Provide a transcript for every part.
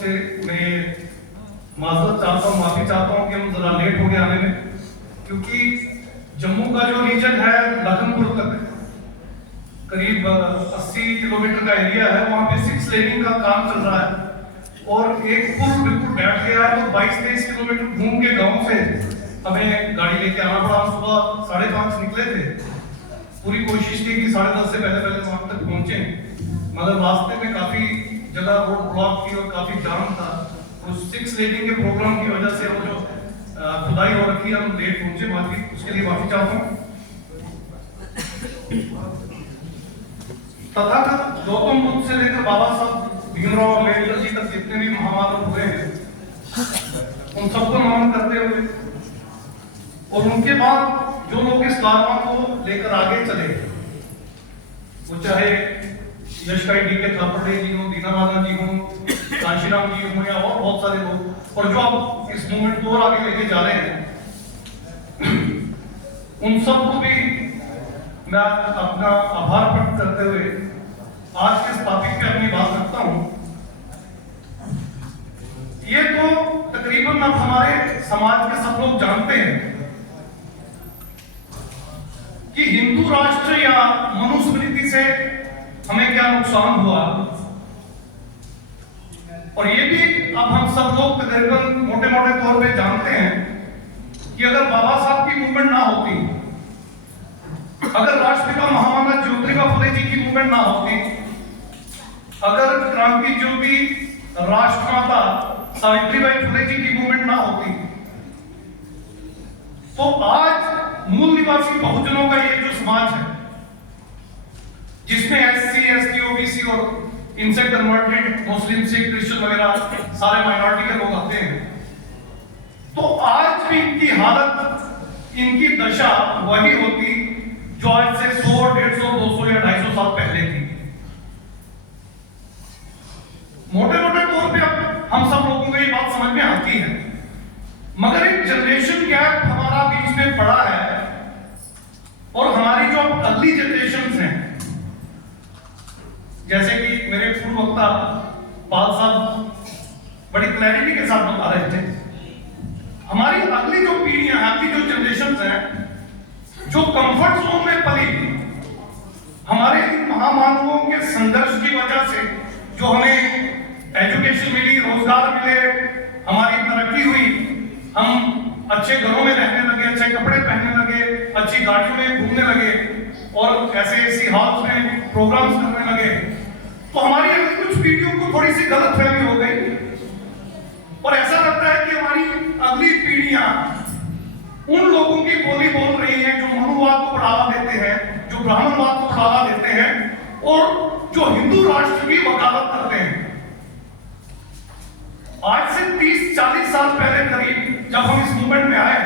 से मैं माजरत चाहता हूँ, माफी चाहता हूँ कि हम जरा लेट हो गए आने में, क्योंकि जम्मू का जो रीजन है लखनपुर तक करीब 80 किलोमीटर का एरिया है, वहाँ पे 6 लेनिंग का काम चल रहा है और एक पुल बिल्कुल बैठ गया है। तो 22-23 किलोमीटर घूम के गाँव से हमें गाड़ी लेके आना पड़ा। हम सुबह 5:30 निकले थे, पूरी कोशिश की कि 10:30 से पहले वहाँ तक पहुँचे, मगर रास्ते में काफी जगह रोड ब्लॉक थी और काफी जाम था। उस 6 लेनिंग के प्रोग्राम की वजह से वो जो खुदाई हो रखी है, हम लेट पहुंचे, माफी उसके लिए माफी चाहता हूँ। तथागत गौतम बुद्ध से लेकर बाबा साहब भीमराव अम्बेडकर जी तक जितने भी महामानव हुए हैं, उन सबको नमन करते हुए और उनके बाद जो लोग इस कारवां को लेकर आगे चले, वो चाहे यशकाई डी के थापड़े जी हो, दीनानाथ जी हो, काशीराम जी हो या और बहुत सारे लोग, और जो आप इस मूवमेंट को और आगे लेके जा रहे हैं, उन सबको भी मैं अपना आभार प्रकट करते हुए आज के इस टॉपिक पे अपनी बात रखता हूं। ये तो तकरीबन अब हमारे समाज के सब लोग जानते हैं कि हिंदू राष्ट्र या मनुस्मृति से हमें क्या नुकसान हुआ, और ये भी अब हम सब लोग तकरीबन मोटे मोटे तौर पे जानते हैं कि अगर बाबा साहब की मूवमेंट ना होती, अगर राष्ट्रपिता महामना ज्योतिबा फुले जी की मूवमेंट ना होती, अगर क्रांति ज्योति राष्ट्रमाता सावित्रीबाई फुले जी की मूवमेंट ना होती, तो आज मूल निवासी बहुजनों का ये जो समाज है, जिसमें एससी, एसटी, ओबीसी और इनसे कन्वर्टेड मुस्लिम, सिख, क्रिश्चियन वगैरह सारे माइनॉरिटी के लोग आते हैं, तो आज भी इनकी हालत, इनकी दशा वही होती जो आज से 100, 150, 200 या 250 साल पहले थी। मोटे मोटे तौर पे अब हम सब लोगों को ये बात समझ में आती है, मगर एक जनरेशन गैप हमारा बीच में पड़ा है और हमारी जो अगली जनरेशन हैं, जैसे कि मेरे पूर्व वक्ता पाल साहब बड़ी क्लैरिटी के साथ बता रहे थे, हमारी अगली जो पीढ़ियां हैं, अगली जो जनरेशन हैं, जो कंफर्ट जोन में पली, हमारे इन महामानवों के संघर्ष की वजह से जो हमें एजुकेशन मिली, रोजगार मिले, हमारी तरक्की हुई, हम अच्छे घरों में रहने लगे, अच्छे कपड़े पहनने लगे, अच्छी गाड़ियों में घूमने लगे और ऐसे ऐसी हाउस में प्रोग्राम्स करने लगे, तो हमारी अगली कुछ पीढ़ियों को थोड़ी सी गलतफहमी हो गई और ऐसा लगता है कि हमारी अगली पीढ़ियां उन लोगों की बोली बोल रही हैं जो मनुवाद को बढ़ावा देते हैं, जो ब्राह्मणवाद को बढ़ावा देते हैं और जो हिंदू राष्ट्र की वकालत करते हैं। आज से 30-40 साल पहले करीब जब हम इस मूवमेंट में आए,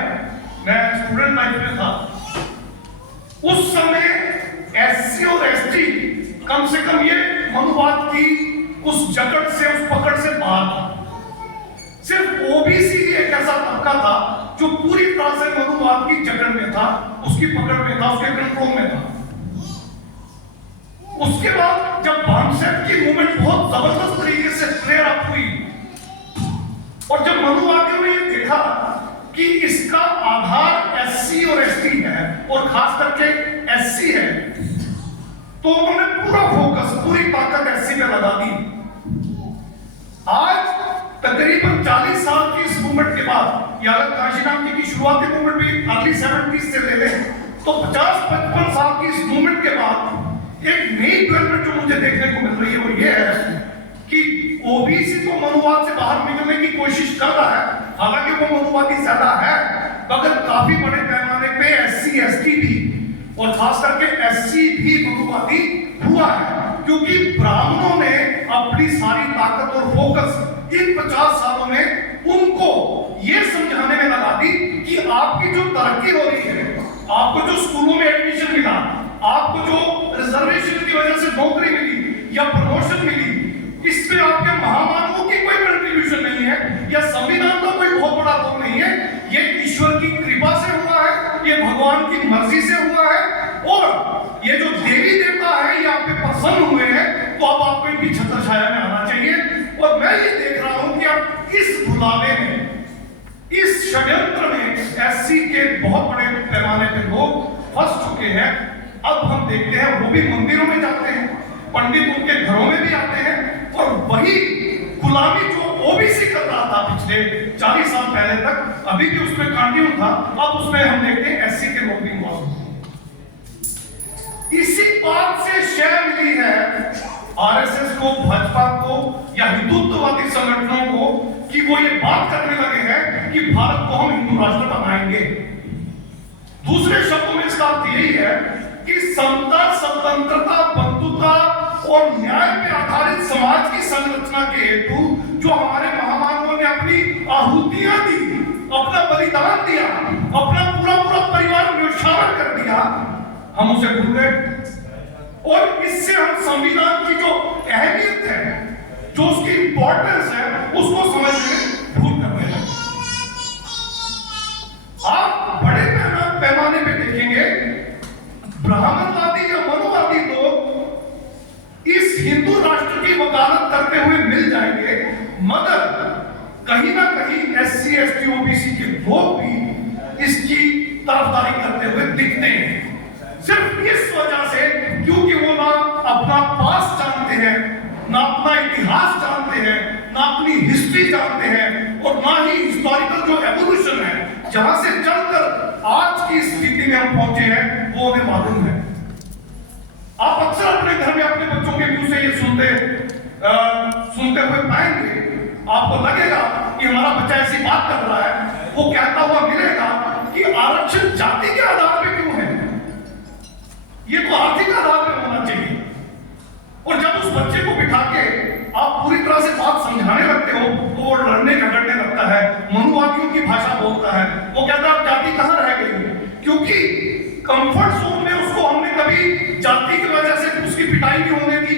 मैं स्टूडेंट लाइफ में था, उस समय एससी और एसटी कम से कम ये मनुवाद की उस जकड़ से, उस पकड़ से बाहर था। सिर्फ ओबीसी एक ऐसा तबका था जो पूरी तरह से मनुवाद की जकड़ में था, उसकी पकड़ में था, उसके कंट्रोल में था। उसके बाद जब भामसेन की मूवमेंट बहुत जबरदस्त तरीके से फ्लेयर अप हुई और जब मनुवादियों ने ये देखा कि इसका आधार एससी और एसटी है और खास करके एससी है, तो उन्होंने पूरा फोकस, पूरी ताकत एससी पे लगा दी। आज तकरीबन 40 साल की इस मूवमेंट के बाद, या अगर काशीराम जी की शुरुआती मूवमेंट भी अर्ली 70s से ले लें, तो 50-55 साल की इस मूवमेंट के बाद एक नई डेवलपमेंट जो मुझे देखने को मिल रही है वो ये है कि ओबीसी तो मनुवाद से बाहर निकलने की कोशिश कर रहा है, हालांकि वो मनुवादी ज्यादा है, मगर काफी बड़े पैमाने पे एससी, एसटी भी और खास करके एससी भी मनुवादी हुआ है, क्योंकि ब्राह्मणों ने अपनी सारी ताकत और फोकस इन 50 सालों में उनको ये समझाने में लगा दी कि आपकी जो तरक्की हो रही है, आपको जो स्कूलों में एडमिशन मिला, आपको जो रिजर्वेशन की वजह से नौकरी मिली या प्रमोशन मिली, इसमें आपके महामानवों की कोई कंट्रीब्यूशन नहीं है या संविधान का कोई बहुत बड़ा रोल नहीं है। ये ईश्वर की कृपा से हुआ है, ये भगवान की मर्जी से हुआ है, और ये जो देवी देवता है ये आप पे प्रसन्न हुए हैं, तो अब आपको इनकी छत्र छाया में आना चाहिए। और मैं ये देख रहा हूं इस भुलावे में, इस षड्यंत्र में एससी के बहुत बड़े पैमाने पे लोग फंस चुके हैं। अब हम देखते हैं वो भी मंदिरों में जाते हैं, पंडित उनके घरों में भी आते हैं, और वही गुलामी जो ओबीसी कर रहा था पिछले 40 साल पहले तक, अभी भी उसमें कंटिन्यू था, अब उसमें हम देखते हैं एससी के लोग भी इन्वॉल्व। इसी बात से शय मिली है आरएसएस को, भाजपा को या हिंदुत्ववादी संगठनों को कि वो ये बात करने लगे हैं कि भारत को हम हिंदू राष्ट्र बनाएंगे। दूसरे शब्दों में इसका अर्थ यही है कि समता, स्वतंत्रता, बंधुता और न्याय पे आधारित समाज की संरचना के हेतु जो हमारे महामानवों ने अपनी आहुतियां दी, अपना बलिदान दिया, अपना पूरा पूरा परिवार न्यौछावर कर दिया, हम उसे भूल गए। और इससे हम संविधान की जो अहमियत है, जो उसकी इंपॉर्टेंस है, उसको समझने भूल करने लगे। आप बड़े पैमाने पे देखेंगे ब्राह्मणवादी या मनुवादी लोग इस हिंदू राष्ट्र की वकालत करते हुए मिल जाएंगे, मगर कहीं ना कहीं एससी, एसटी, ओबीसी के लोग भी इसकी तरफदारी करते हुए दिखते हैं, सिर्फ इस वजह से क्योंकि वो ना अपना पास जानते हैं, ना अपना इतिहास जानते हैं, ना अपनी हिस्ट्री जानते हैं, और ना ही हिस्टोरिकल जो एवोल्यूशन है, जहां से चलकर आज की स्थिति में हम पहुंचे हैं, वो हमें मालूम है। आप अक्सर अपने घर में अपने बच्चों के मुंह से ये सुनते हुए पाएंगे, आपको लगेगा कि हमारा बच्चा ऐसी बात कर रहा है, वो कहता हुआ मिलेगा कि आरक्षण जाति के आधार पर क्यों है, ये तो आर्थिक आधार पर होना चाहिए। और जब उस बच्चे को बिठा के आप पूरी तरह से बात समझाने लगते हो तो वो लड़ने झगड़ने लगता है, मनुवादियों की भाषा बोलता है, वो कहता है जाति कहां रह गई, क्योंकि कंफर्ट जोन में उसको हमने कभी जाति की वजह से उसकी पिटाई नहीं होने दी,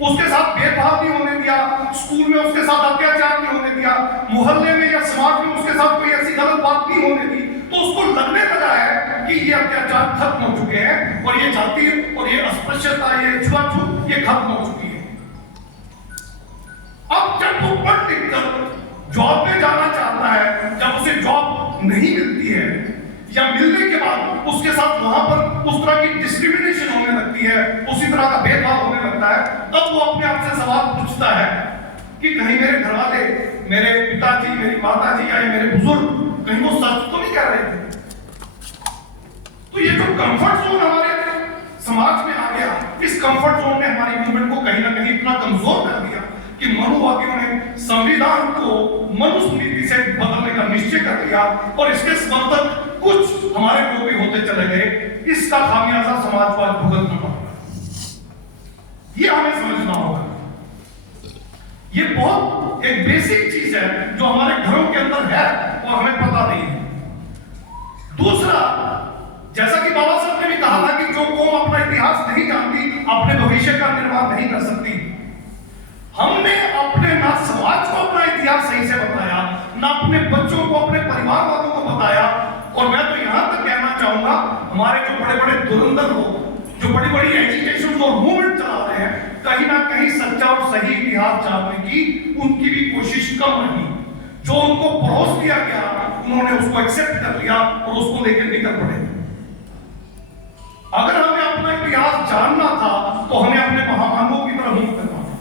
उसके साथ भेदभाव नहीं होने दिया, स्कूल में उसके साथ अत्याचार नहीं होने दिया, मोहल्ले में या समाज में उसके साथ कोई ऐसी गलत बात नहीं होने दी, तो उसको लगने लगा है कि ये अत्याचार खत्म हो चुके हैं और ये जाति और ये अस्पृश्यता, ये छुआछूत, ये खत्म हो चुकी है। अब जब वो पढ़ लिख कर जॉब में जाना चाहता है, जब उसे जॉब नहीं मिलती है या मिलने के बाद उसके साथ वहां पर उस तरह की डिस्क्रिमिनेशन होने लगती है, उसी तरह का भेदभाव होने लगता है, तब वो अपने आप से सवाल पूछता है कि कहीं मेरे घर वाले, मेरे पिताजी, मेरी माताजी या मेरे बुजुर्ग कहीं वो सच तो नहीं कर रहे थे। तो ये जो कंफर्ट जोन हमारे समाज में आ गया, इस कंफर्ट जोन ने हमारी मूवमेंट को कहीं ना कहीं इतना कमजोर कर दिया कि मनुवादियों ने संविधान को मनुस्मृति से बदलने का निश्चय कर लिया, और इसके समर्थक कुछ हमारे लोग भी होते चले गए। इसका खामियाजा समाजवाद भुगतना पड़ा, ये हमें समझना होगा। ये बहुत एक बेसिक चीज है जो हमारे घरों के अंदर है और हमें पता नहीं है। दूसरा, जैसा कि बाबा साहब ने भी कहा था कि जो कौम अपना इतिहास नहीं जानती, अपने भविष्य का निर्माण नहीं कर सकती। हमने अपने ना समाज को अपना इतिहास सही से बताया, ना अपने बच्चों को, अपने परिवार वालों को बताया। और मैं तो यहां तक कहना चाहूंगा, हमारे जो बड़े बड़े धुरंधर लोग जो बड़ी बड़ी एजुकेशन और मूवमेंट चला रहे हैं, कहीं ना कहीं सच्चा और सही इतिहास जानने की उनकी भी कोशिश कम रही। जो उनको परोस दिया गया, उन्होंने उसको एक्सेप्ट कर लिया और उसको लेकर निकल पड़े। अगर हमें अपना इतिहास जानना था तो हमें अपने महामानवों की तरफ मुंह करना था।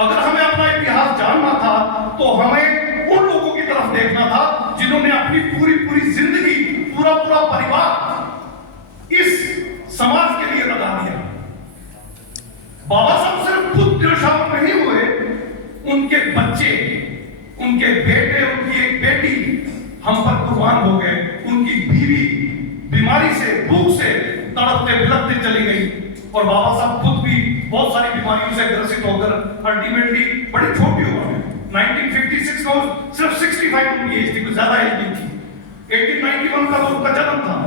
अगर हमें अपना इतिहास जानना था तो हमें उन लोगों की तरफ देखना था जिन्होंने अपनी पूरी पूरी जिंदगी, पूरा पूरा परिवार इस समाज के लिए लगा दिया। बाबा साहब सिर्फ खुद न्यौछावर नहीं हुए, उनके बच्चे, उनके बेटे, उनकी एक बेटी हम पर कुर्बान हो गए, उनकी बीवी बीमारी से, भूख से तड़पते बिलखते चली गई, और बाबा साहब खुद भी बहुत सारी बीमारियों से ग्रसित होकर अल्टीमेटली बड़ी छोटी उम्र में 1956 में सिर्फ 65 उनकी एज थी, कुछ ज्यादा एज नहीं थी। 1891 का तो उनका जन्म था,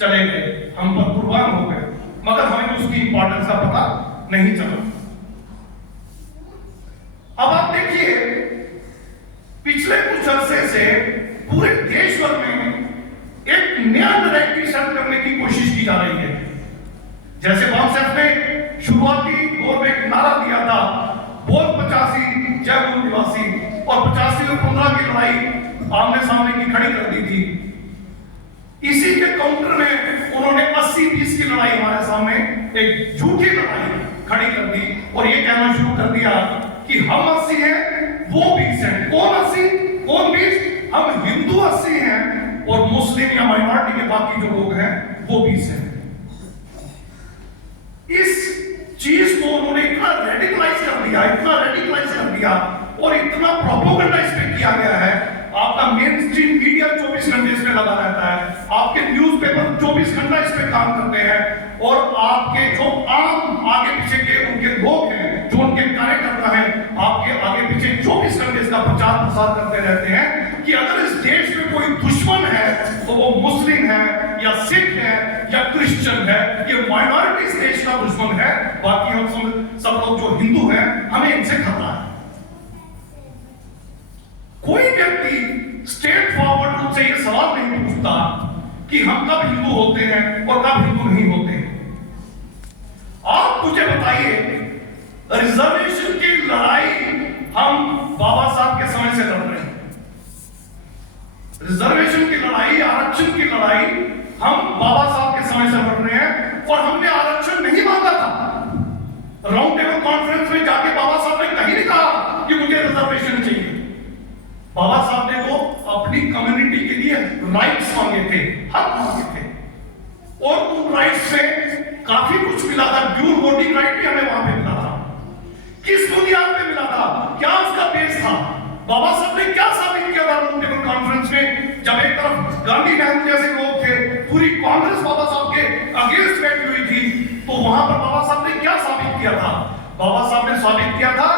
चले गए, हम पर कुर्बान हो गए, मगर हमें उसकी इंपॉर्टेंस का पता नहीं चला। अब आप देखिए, पिछले कुछ अरसे से पूरे देश भर में एक नया नैरेटिव सेट करने की कोशिश की जा रही है। जैसे कॉन्सेप्ट ने शुरुआती दौर में एक नारा दिया था, बोल 85 जय बोल निवासी, और 85 और 15 की लड़ाई आमने सामने की खड़ी कर दी थी। इसी के काउंटर में उन्होंने 80-20 की लड़ाई हमारे सामने एक झूठी लड़ाई खड़ी कर दी और ये कहना शुरू कर दिया कि हम 80 हैं, वो 20 हैं। कौन 80 कौन 20? हम हिंदू 80 हैं और मुस्लिम या माइनॉरिटी के बाकी जो लोग हैं वो 20 हैं। इस चीज को उन्होंने इतना रेडिकलाइज कर दिया, इतना रेडिकलाइज कर दिया और इतना प्रोपेगेंडा इस पे किया गया है। आपका मेन स्ट्रीम मीडिया 24 घंटे इस पे लगा रहता है, आपके न्यूज़पेपर 24 घंटा इस पे काम करते हैं और आपके जो आम आगे पीछे के उनके लोग हैं, जो उनके कार्यकर्ता हैं, आपके आगे पीछे 24 घंटे इसका प्रचार प्रसार करते रहते हैं कि अगर इस देश में कोई दुश्मन है तो वो मुस्लिम है या सिख है या क्रिश्चियन है, ये माइनॉरिटी इस देश का दुश्मन है, बाकी हम सब लोग जो हिंदू हैं हमें इनसे खतरा है। कोई व्यक्ति स्ट्रेट फॉरवर्ड रूप से ये सवाल नहीं पूछता कि हम कब हिंदू होते हैं और कब हिंदू नहीं होते हैं। आप मुझे बताइए, रिजर्वेशन की लड़ाई हम बाबा साहब के समय से लड़ रहे हैं। रिजर्वेशन की लड़ाई, आरक्षण की लड़ाई हम बाबा साहब के समय से लड़ रहे हैं और हमने आरक्षण नहीं मांगा था। राउंड टेबल कॉन्फ्रेंस में जाके बाबा साहब ने कहीं नहीं कहा कि मुझे रिजर्वेशन चाहिए। बाबा साहब ने तो अपनी कम्युनिटी के लिए राइट्स मांगे थे, हक मांगे थे और उन राइट्स में काफी कुछ मिला था। ड्यू वोटिंग राइट भी हमें वहां पे मिला था। किस बुनियाद पे मिला था, क्या उसका बेस था, बाबा साहब ने क्या साबित किया था राउंड टेबल कॉन्फ्रेंस में? जब एक तरफ गांधी नेहरू जैसे लोग थे, पूरी कांग्रेस बाबा साहब के अगेंस्ट बैठी हुई थी, तो वहां पर बाबा साहब ने क्या साबित किया था? बाबा साहब ने साबित किया था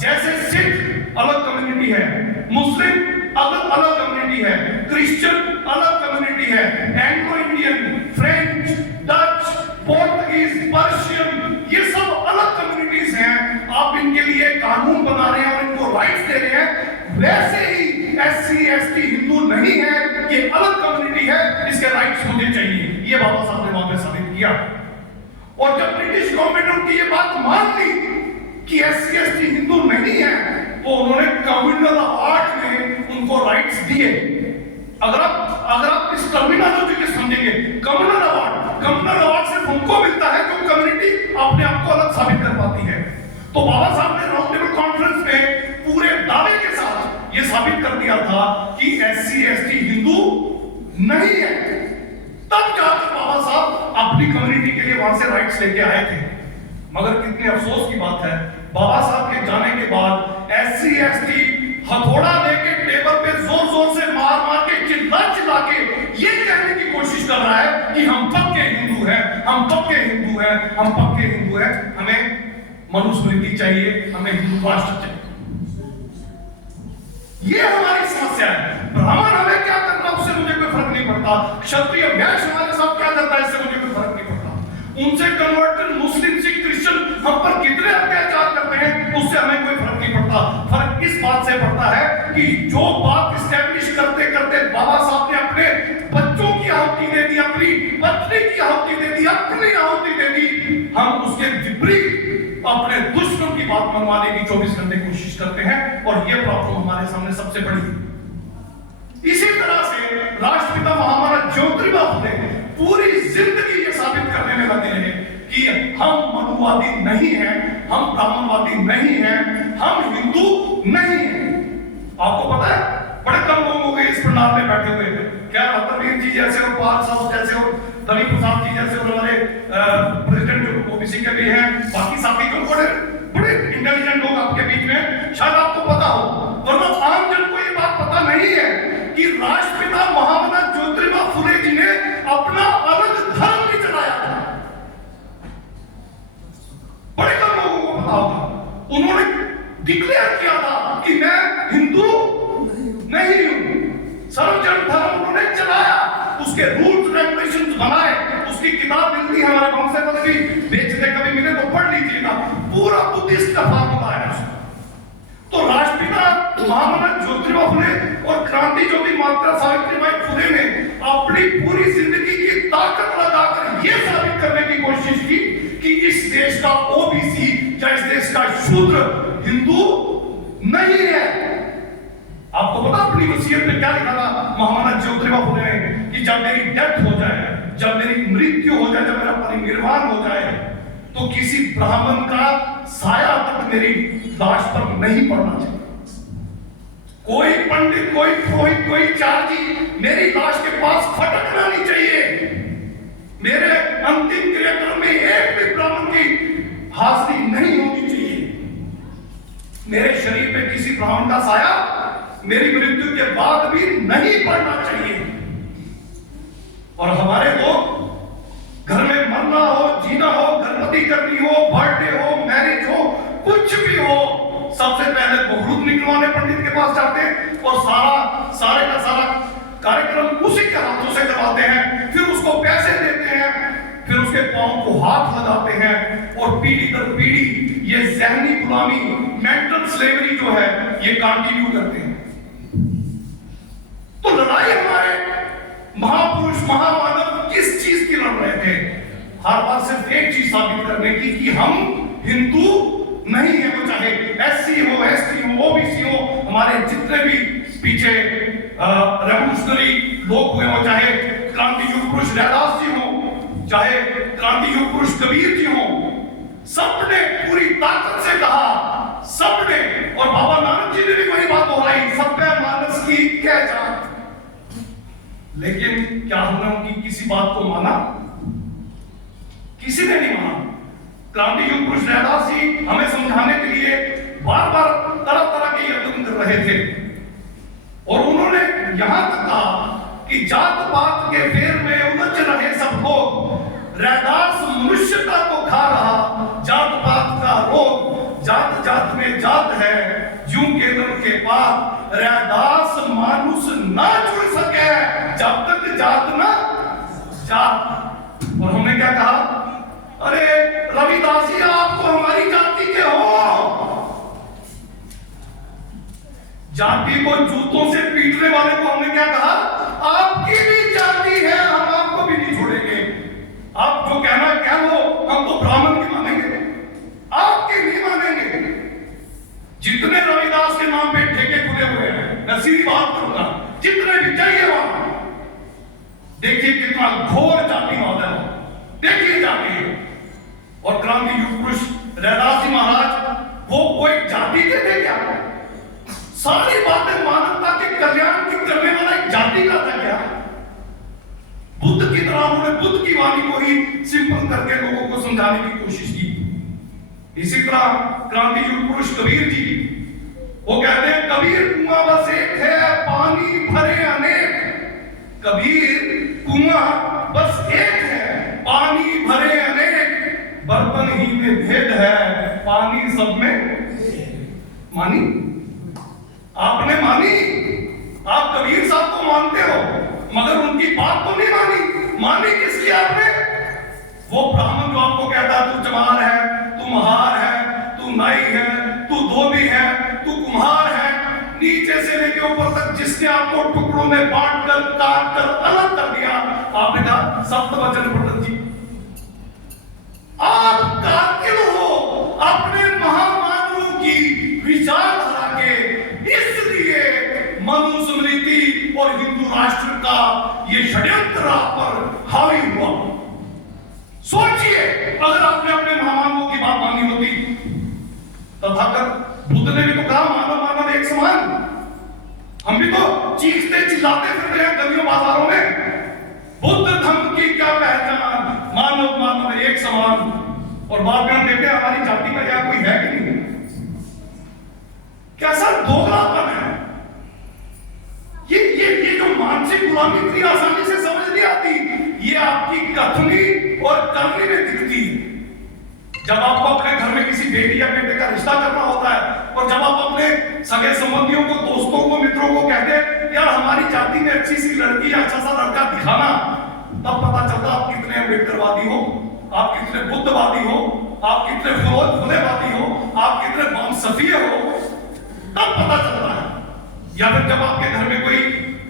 जैसे सिख अलग कम्युनिटी है, मुस्लिम अलग अलग कम्युनिटी है, क्रिश्चियन अलग कम्युनिटी है, Anglo Indian, French, Dutch, Portuguese, Persian, ये सब अलग कम्युनिटीज हैं। आप इनके लिए कानून बना रहे हैं और इनको राइट्स दे रहे हैं। वैसे ही एससी एसटी हिंदू नहीं है, ये अलग कम्युनिटी है, इसके राइट्स मुझे चाहिए। ये बाबा साहब ने वहां पे साबित किया। और जब ब्रिटिश गवर्नमेंट उनकी ये बात मान ली कि एससी एसटी हिंदू नहीं है, तो उन्होंने कम्युनल अवार्ड में उनको राइट्स दिए। अगर आप इस टर्मिनोलॉजी को समझेंगे, कम्युनल अवार्ड सिर्फ उनको मिलता है जो कम्युनिटी अपने आप को अलग साबित कर पाती है। तो बाबा साहब ने राउंड टेबल कॉन्फ्रेंस में पूरे दावे के साथ ये साबित कर दिया था कि एससी एसटी हिंदू नहीं है। तब जाकर बाबा साहब अपनी कम्युनिटी के लिए वहां से राइट्स लेके आए थे। मगर कितने अफसोस की बात है, बाबा साहब के जाने के बाद एससी एसटी हथौड़ा लेके टेबल पे जोर जोर से मार मार के चिल्ला चिल्ला के ये कहने की कोशिश कर रहा है कि हम पक्के हिंदू हैं, हम पक्के हिंदू हैं, हम पक्के हिंदू हैं, हमें मनुस्मृति चाहिए, हमें हिंदू राष्ट्र चाहिए। ये हमारी समस्या है। ब्राह्मण हमें क्या करना उससे मुझे कोई फर्क नहीं पड़ता, क्षत्रिय वैश्य हमारे साथ क्या करता है इससे मुझे कोई फर्क नहीं पड़ता, उनसे कन्वर्टेड मुस्लिम सिख क्रिश्चियन हम पर कितने अत्याचार करते हैं उससे हमें कोई फर्क नहीं पड़ता। फर्क इस बात से पड़ता है कि जो बात इस्टेब्लिश करते करते बाबा साहब ने अपने बच्चों की आहुति दे दी, अपनी पत्नी की आहुति दे दी, अपनी आहुति दे दी, हम उसके विपरीत अपने दुश्मन की बात मनवाने की 24 घंटे कोशिश करते हैं और यह प्रॉब्लम हमारे सामने सबसे बड़ी है। इसी तरह से राष्ट्रपिता महामना ज्योतिबा फुले पूरी जिंदगी ये साबित करने में लगे हैं कि हम मनुवादी नहीं हैं, हम ब्राह्मणवादी नहीं हैं, हम हिंदू नहीं हैं। आपको पता है बड़े कम लोग हो गए इस पंडाल में बैठे हुए, क्या रतनवीर जी जैसे और पाल साहब जैसे और धनी प्रसाद जी जैसे और हमारे प्रेसिडेंट जो ओबीसी के भी हैं, बाकी साथी जो बड़े इंटेलिजेंट लोग आपके बीच में, शायद आपको पता हो, वरना आम जन को ये बात पता नहीं है कि राष्ट्रपिता महामना ज्योतिबा फुले जी ने अपना अलग धर्म भी चलाया था। बड़े कम लोगों को पता होगा। उन्होंने डिक्लेयर किया था कि मैं हिंदू नहीं हूं, सर्वजन धर्म उन्होंने चलाया, उसके रूल्स रेगुलेशंस बनाए, उसकी किताब मिलती है हमारे काउंसिल की, बेचते कभी मिले तो पढ़ लीजिएगा, पूरा बुद्धिस्ट का फार्मूला है उसका। तो राष्ट्रपिता महामना ज्योतिबा फुले और क्रांति ज्योति माता सावित्रीबाई फुले ने अपनी पूरी जिंदगी की ताकत लगाकर यह साबित करने की कोशिश की कि इस देश का ओबीसी या इस देश का शूद्र हिंदू नहीं है। आपको पता अपनी वसीयत में क्या लिखा था महामानव ज्योतिबा फुले ने कि जब मेरी डेथ हो जाए, जब मेरी मृत्यु हो जाए, जब मेरा परिनिर्वाण हो जाए, तो किसी ब्राह्मण का साया तक मेरी लाश पर नहीं पड़ना चाहिए। कोई पंडित, कोई पुरोहित, कोई चार्जी मेरी लाश के पास फटकना नहीं चाहिए। मेरे अंतिम क्रियाक्रम में एक भी ब्राह्मण की हाजिरी नहीं होनी चाहिए। मेरे शरीर पे किसी ब्राह्मण का साया मेरी मृत्यु के बाद भी नहीं पड़ना चाहिए। और हमारे लोग घर में मरना हो, जीना हो, गर्भवती करनी हो, बर्थडे हो, मैरिज हो, कुछ भी हो, सबसे पहले मुहूर्त निकलवाने पंडित के पास जाते हैं और सारे का सारा कार्यक्रम उसी के हाथों से करवाते हैं। फिर उसको पैसे देते हैं, फिर उसके पांव को हाथ लगाते हैं और पीढ़ी दर पीढ़ी ये ज़हनी गुलामी, मेंटल स्लेवरी जो है ये कंटिन्यू करते हैं। तो लड़ाई हमारे महापुरुष महामानव किस चीज की लड़ रहे थे? हर बार सिर्फ एक चीज साबित करने की कि हम हिंदू नहीं है। वो चाहे एससी हो, एसटी हो, ओबीसी हो, हमारे जितने भी पीछे रेवोल्यूशनरी लोग हुए हो, चाहे क्रांति युग पुरुष रैदास जी हो, चाहे क्रांति युग पुरुष कबीर जी हो, सबने पूरी ताकत से कहा, सबने, और बाबा नानक जी ने भी वही बात दोहराई, सभ्य मानस की क्या जात। लेकिन क्या हमने उनकी किसी बात को माना? किसी ने नहीं माना। क्रांति युग पुरुष रैदास जी हमें समझाने के लिए बार बार तरह तरह के यत्न कर रहे थे और उन्होंने यहां तक कहा कि जात पात के फेर में उलझ रहे सब लोग, रैदास मनुष्यता को खा रहा, जात पात का रोग, जात जात में जात है, यूं के दम के पात, रैदास मानुष ना जुड़ सके जब तक जात ना जात। और हमने क्या कहा? अरे रविदास जी आप तो हमारी जाति के हो। जाति को जूतों से पीटने वाले को हमने क्या कहा? आपकी भी जाति है, हम आपको भी नहीं छोड़ेंगे। आप जो कहना क्या हो, हम तो ब्राह्मण की मानेंगे, आपके नहीं मानेंगे। जितने रविदास के नाम पे ठेके खुले हुए हैं, मैं सीधी बात करूंगा, जितने भी चाहिए वहां, देखिए कितना घोर जातिवाद है, देखिए जाके। और क्रांति युग पुरुष रैदास जी महाराज वो कोई जाति के थे क्या? सारी बातें मानवता के कल्याण की करने वाला एक जाति का था क्या? बुद्ध की तरह उन्होंने बुद्ध की वाणी को ही सिंपल करके लोगों को समझाने की कोशिश की। इसी तरह क्रांति युग पुरुष कबीर जी वो कहते हैं, कबीर कुआं बस एक है, पानी भरे अनेक। कबीर कुआं बस एक है, पानी भरे अनेक, बर्तन ही में भेद है, पानी सब में। मानी? आपने मानी? आप कबीर साहब को मानते हो मगर उनकी बात तो नहीं मानी। मानी किसकी आपने? वो ब्राह्मण जो आपको कहता है तू चमार है, तू महार है, तू नाई है, तू धोबी है, तू कुम्हार है, नीचे से लेके ऊपर तक जिसने आपको टुकड़ों में बांट कर, काट कर अलग कर दिया, आपने कहा सप्तवचन पंडित जी आप कातिल हो अपने महामानवों की विचारधारा के। इसलिए मनुस्मृति और हिंदू राष्ट्र का ये षड्यंत्र आप पर हावी हुआ। सोचिए अगर आपने अपने महामानवों की बात मानी होती। तथागत बुद्ध ने भी तो कहा मानव मानव एक समान। हम भी तो चीखते चिल्लाते फिरते हैं गलियों बाजारों में, बुद्ध धर्म की क्या पहचान, मानव मानव एक समान। और बाद में हम देखते हैं हमारी जाति का क्या कोई है कि नहीं? कैसा दोगलापन है ये जो मानसिक गुलामी इतनी आसानी से समझ नहीं आती, ये आपकी कथनी और करनी में दिखती है। जब आपको अपने घर में किसी बेटी या बेटे का रिश्ता करना होता है और जब आप अपने सगे संबंधियों को, दोस्तों को, मित्रों को कहते हैं यार हमारी जाति में अच्छी सी लड़की या अच्छा सा लड़का दिखाना, तब पता चलता आप कितने अम्बेडकरवादी हो, आप कितने बुद्धवादी हो, आप कितने फुलेवादी हो, आप कितने बामसफिये हो, तब पता चलता है। या फिर जब आपके घर में कोई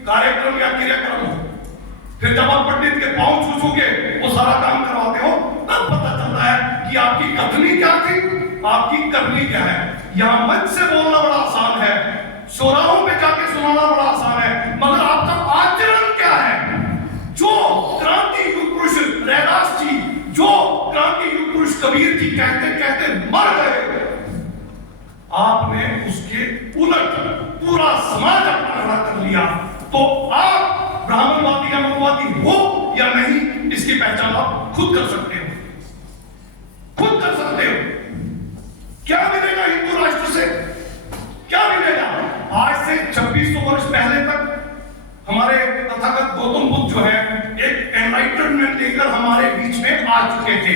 कार्यक्रम या क्रियाक्रम हो, फिर जब आप पंडित के पांव छू छू के वो सारा काम करवाते हो, तब पता चलता है कि आपकी कथनी क्या थी, आपकी करनी क्या है। यहां मंच से बोलना बड़ा आसान है, चौराहों पे जाके सुनाना बड़ा आसान है, मगर आपका आचरण क्या है? जो क्रांति युग पुरुष रैदास जी, जो क्रांति युग पुरुष कबीर जी कहते कहते मर गए, आपने उसके उलट पूरा समाज अपना खड़ा कर लिया। तो आप ब्राह्मणवादी या मनुवादी हो या नहीं, इसकी पहचान आप खुद कर सकते हो, खुद कर सकते हो। क्या मिलेगा हिंदू राष्ट्र से? क्या मिलेगा? आज से 2600 वर्ष पहले तक हमारे तथागत गौतम बुद्ध जो है एक एनलाइटनमेंट लेकर हमारे बीच में आ चुके थे।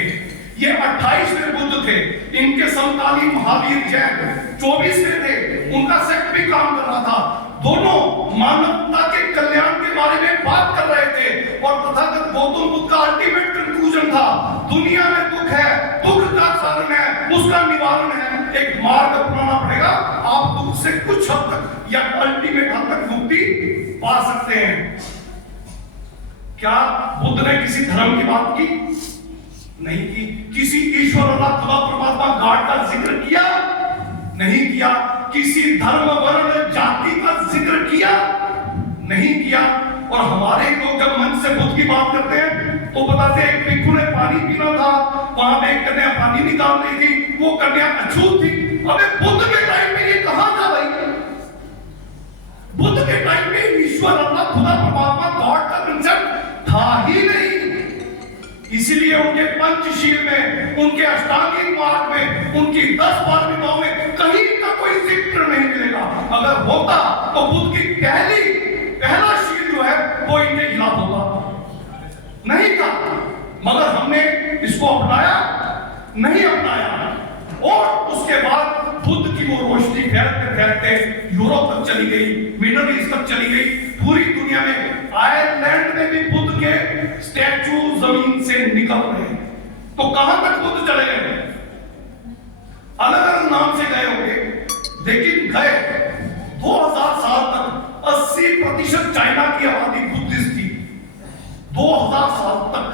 ये 28वें बुद्ध थे। इनके समकालीन महावीर जैन 24वें थे। उनका सेक्ट भी काम कर रहा था। दोनों मानवता के कल्याण के बारे में बात कर रहे थे और तथागत गौतम बुद्ध का अल्टीमेट कंक्लूजन था, दुनिया में दुख है, दुख का कारण है, उसका निवारण है, एक मार्ग अपनाना पड़ेगा। आप दुख से कुछ हद तक या अल्टीमेट हद तक मुक्ति पा सकते हैं। क्या बुद्ध ने किसी धर्म की बात की? नहीं की। किसी ईश्वर अल्लाह खुदा परमात्मा गॉड का जिक्र किया? नहीं किया। किसी धर्म वर्ण जाति का जिक्र किया? नहीं किया। और हमारे लोग जब मन से बुद्ध की बात करते हैं तो बताते हैं एक भिक्षु ने पानी पीना था, वहां पे एक कन्या पानी निकाल रही थी, वो कन्या अछूत थी। अबे बुद्ध के टाइम में ये कहां था भाई? बुद्ध के टाइम में ईश्वर अल्लाह खुदा परमात्मा गॉड का कंसेप्ट था ही नहीं। इसीलिए उनके पंचशील में, उनके अष्टांगिक मार्ग में, उनकी 10 पारमिताओं में कहीं का कोई जिक्र नहीं मिलेगा। अगर होता तो बुद्ध की पहला शील जो है वो इनके खिलाफ होता, नहीं था। मगर हमने इसको अपनाया नहीं अपनाया, और उसके बाद बुद्ध की वो रोशनी फैलते फैलते यूरोप तक चली गई, मिडल ईस्ट तक चली गई, पूरी दुनिया में। आयरलैंड में भी बुद्ध के स्टैचू जमीन से निकल रहे हैं। तो कहां तक बुद्ध चले गए? अलग अलग नाम से गए होंगे, लेकिन गए। 2000 साल तक 80% चाइना की आबादी बुद्धिस्ट थी। 2000 साल तक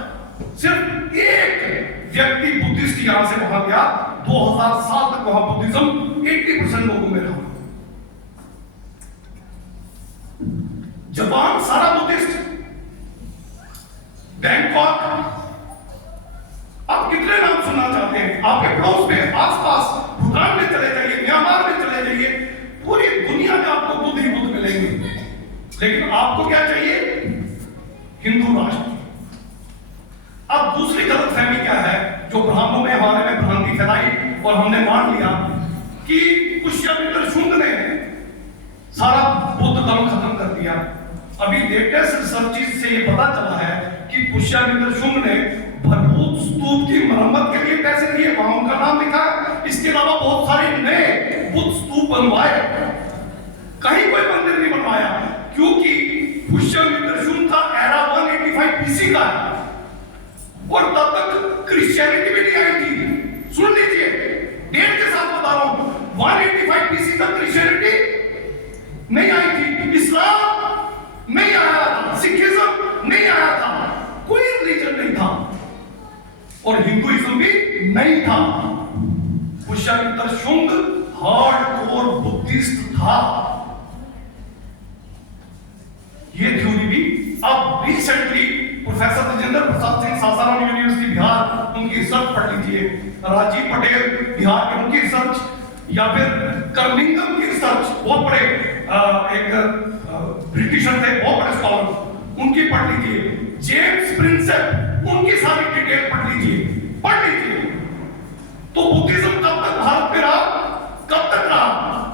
सिर्फ एक व्यक्ति बुद्धिस्ट यहां से वहां गया। 2000 साल तक वहां बुद्धिज्म 80% लोगों में रहा। जापान सारा बुद्धिस्ट, बैंकॉक, आप कितने नाम सुनना चाहते हैं? आपके पड़ोस में, आसपास, भूटान में चले जाइए, म्यांमार में चले जाइए, पूरी दुनिया में आपको बुद्ध ही बुद्ध मिलेंगे। लेकिन आपको क्या चाहिए? हिंदू राष्ट्र। अब दूसरी गलतफहमी क्या है जो ब्राह्मणों ने हमारे में भ्रांति फैलाई और हमने मान लिया कि पुष्यमित्र शुंग ने सारा बुद्ध धर्म खत्म कर दिया। अभी लेटेस्ट रिसर्च से ये पता चला है कि पुष्यमित्र शुंग ने भरभूत स्तूप की मरम्मत के लिए पैसे दिए, वहां उनका नाम लिखा। इसके अलावा बहुत सारे नए बुद्ध स्तूप बनवाए, कहीं कोई मंदिर नहीं बनवाया, क्योंकि पुष्यमित्र शुंग का एरा 185 BC का है और तब तक क्रिश्चियनिटी भी नहीं आई थी। सुन लीजिए, डेट के साथ बता रहा हूं, 185 BC तक क्रिश्चियनिटी नहीं आई थी, इस्लाम नहीं आया था, सिखिज्म नहीं आया था, कोई रिलीजन नहीं था, और हिंदुइज्म भी नहीं था। पुष्यमित्र शुंग हार्डकोर बुद्धिस्ट था। ये थ्योरी भी अब recently professor Tejendra Prasad Singh Sasaram university Bihar, उनकी रिसर्च पढ़ लीजिए, राजीव पटेल बिहार के, उनकी रिसर्च, या फिर कर्मिंगम की रिसर्च, बहुत बड़े एक ब्रिटिशर थे, बहुत बड़े स्कॉलर, उनकी पढ़ लीजिए, जेम्स प्रिंसेप, उनकी सारी डिटेल पढ़ लीजिए। तो बुद्धिज्म कब तक भारत में रहा, कब तक रहा?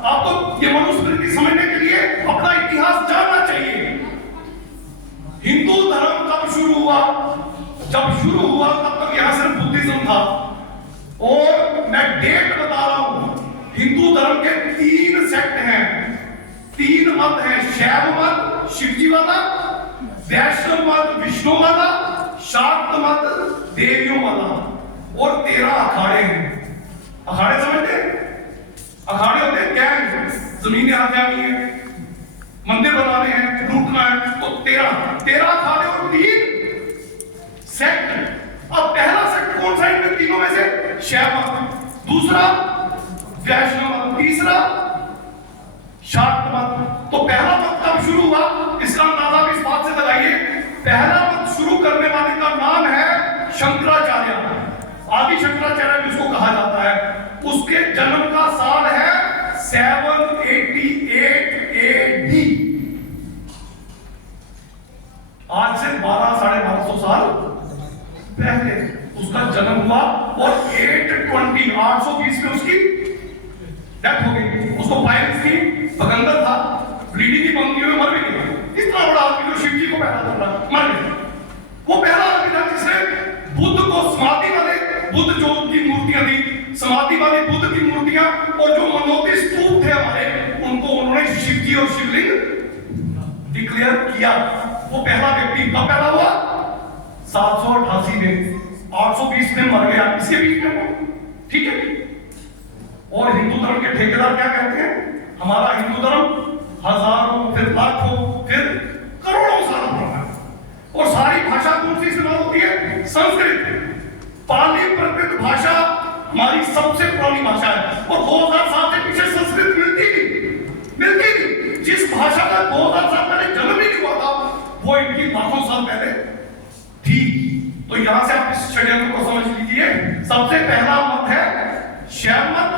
आपको ये मनुस्मृति समझने के लिए अपना इतिहास जानना चाहिए। हिंदू धर्म कब शुरू हुआ? जब शुरू हुआ तब तक यहां सिर्फ बुद्धिज्म था। और मैं डेट बता रहा हूं, हिंदू धर्म के 3 सेक्ट हैं, 3 मत हैं, शैव मत शिवजी वाला, वैष्णव मत विष्णु वाला, शाक्त मत देवियों वाला, और 13 अखाड़े हैं। अखाड़े समझते हैं? अखाड़े होते हैं गैंग, जमीनें हथियानी है, मंदिर बनाने हैं, लूटना है, तो 13 अखाड़े और 3 सेक्ट। अब पहला सेक्ट कौन सा है तीनों में से? शैव मत, दूसरा वैष्णव मत, तीसरा शाक्त मत। तो पहला मत कब शुरू हुआ, इसका अंदाजा भी इस बात से लगाइए। पहला मत शुरू करने वाले का नाम है शंकराचार्य, आदि शंकराचार्य जिसको कहा जाता है। उसके जन्म का साल है 788 AD। आज से 1200-1250 साल पहले उसका जन्म हुआ और 820 में उसकी डेथ हो गई। उसको पाइल्स थी, बगंदर था, ब्लीडिंग की पंक्ति में मर भी गया। इतना बड़ा आदमी जो शिव जी को पहला कर रहा मर गया। वो पहला आदमी था जिसने बुद्ध को समाधि वाले, बुद्ध जो की मूर्तियां थी, समाधि वाले बुद्ध की मूर्तियां और जो मनोती स्तूप थे हमारे, उनको उन्होंने शिव जी और शिवलिंग डिक्लेयर किया। वो पहला व्यक्ति कब पैदा हुआ, 788 में, 820 में मर गया, इसके बीच में वो, ठीक है। और हिंदू धर्म के ठेकेदार क्या कहते हैं, हमारा हिंदू धर्म हजारों, फिर लाखों, फिर करोड़ों साल पुराना है। और सारी भाषा कौन सी इस्तेमाल होती है, संस्कृत। पाली प्राकृत भाषा हमारी सबसे पुरानी भाषा है और 2000 साल से पीछे संस्कृत मिलती नहीं। जिस भाषा का 2000 साल पहले जन्म नहीं हुआ था, वो इनकी लाखों साल पहले थी। तो यहां से आप इस षड्यंत्र को समझ लीजिए। सबसे पहला मत है शैव मत,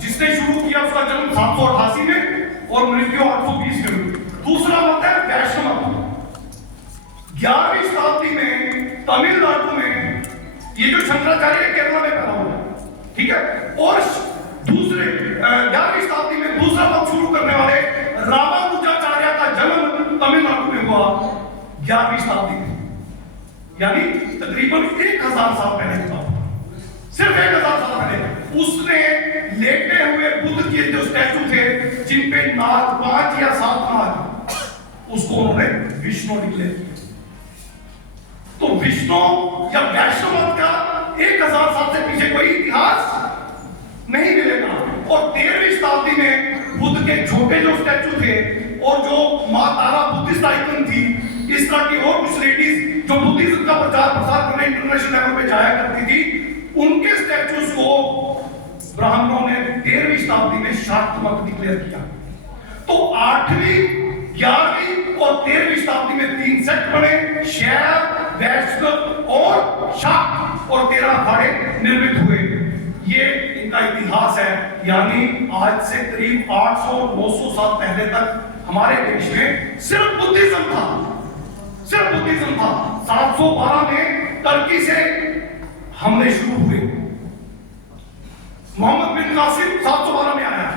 जिसने शुरू किया उसका जन्म 788 में और मृत्यु 820 में हुई। दूसरा मत है वैष्णव मत। 11वीं शताब्दी में तमिलनाडु में ये जो शंकराचार्य केरला में पैदा हुआ, ठीक है। और दूसरे 11वीं शताब्दी में दूसरा मत शुरू करने वाले रामानुजाचार्य का जन्म तमिलनाडु में हुआ 11वीं शताब्दी में, यानी तकरीबन 1000 साल पहले हुआ। सिर्फ 1000 साल पहले उसने लेटे हुए बुद्ध के जो स्टैचू थे, जिन पे नाग 5 या 7 नाग, उसको उन्होंने विष्णु डिक्लेयर किया। तो विष्णु या वैष्णव मत का 1000 साल से पीछे कोई इतिहास नहीं मिलेगा। और 13वीं शताब्दी में बुद्ध के छोटे जो स्टैचू थे और जो मां तारा बुद्धिस्ट आइकन थी, इस तरह की और कुछ लेडीज जो बुद्धिज्म का प्रचार प्रसार करने इंटरनेशनल लेवल पे जाया करती थी, उनके स्टैचूज को ब्राह्मणों ने 13वीं शताब्दी में शाक्त मत डिक्लेयर किया। तो 8वीं, 11वीं और 13वीं शताब्दी में 3 सेक्ट बने, शैव, वैष्णव और शाक्त, और 13 अखाड़े निर्मित हुए। ये इनका इतिहास है। यानी आज से करीब 800-900 साल पहले तक हमारे देश में सिर्फ बुद्धिज्म था, सिर्फ बुद्धिज्म था। 712 में टर्की से हमले शुरू हुए, मोहम्मद बिन कासिम 712 में आया।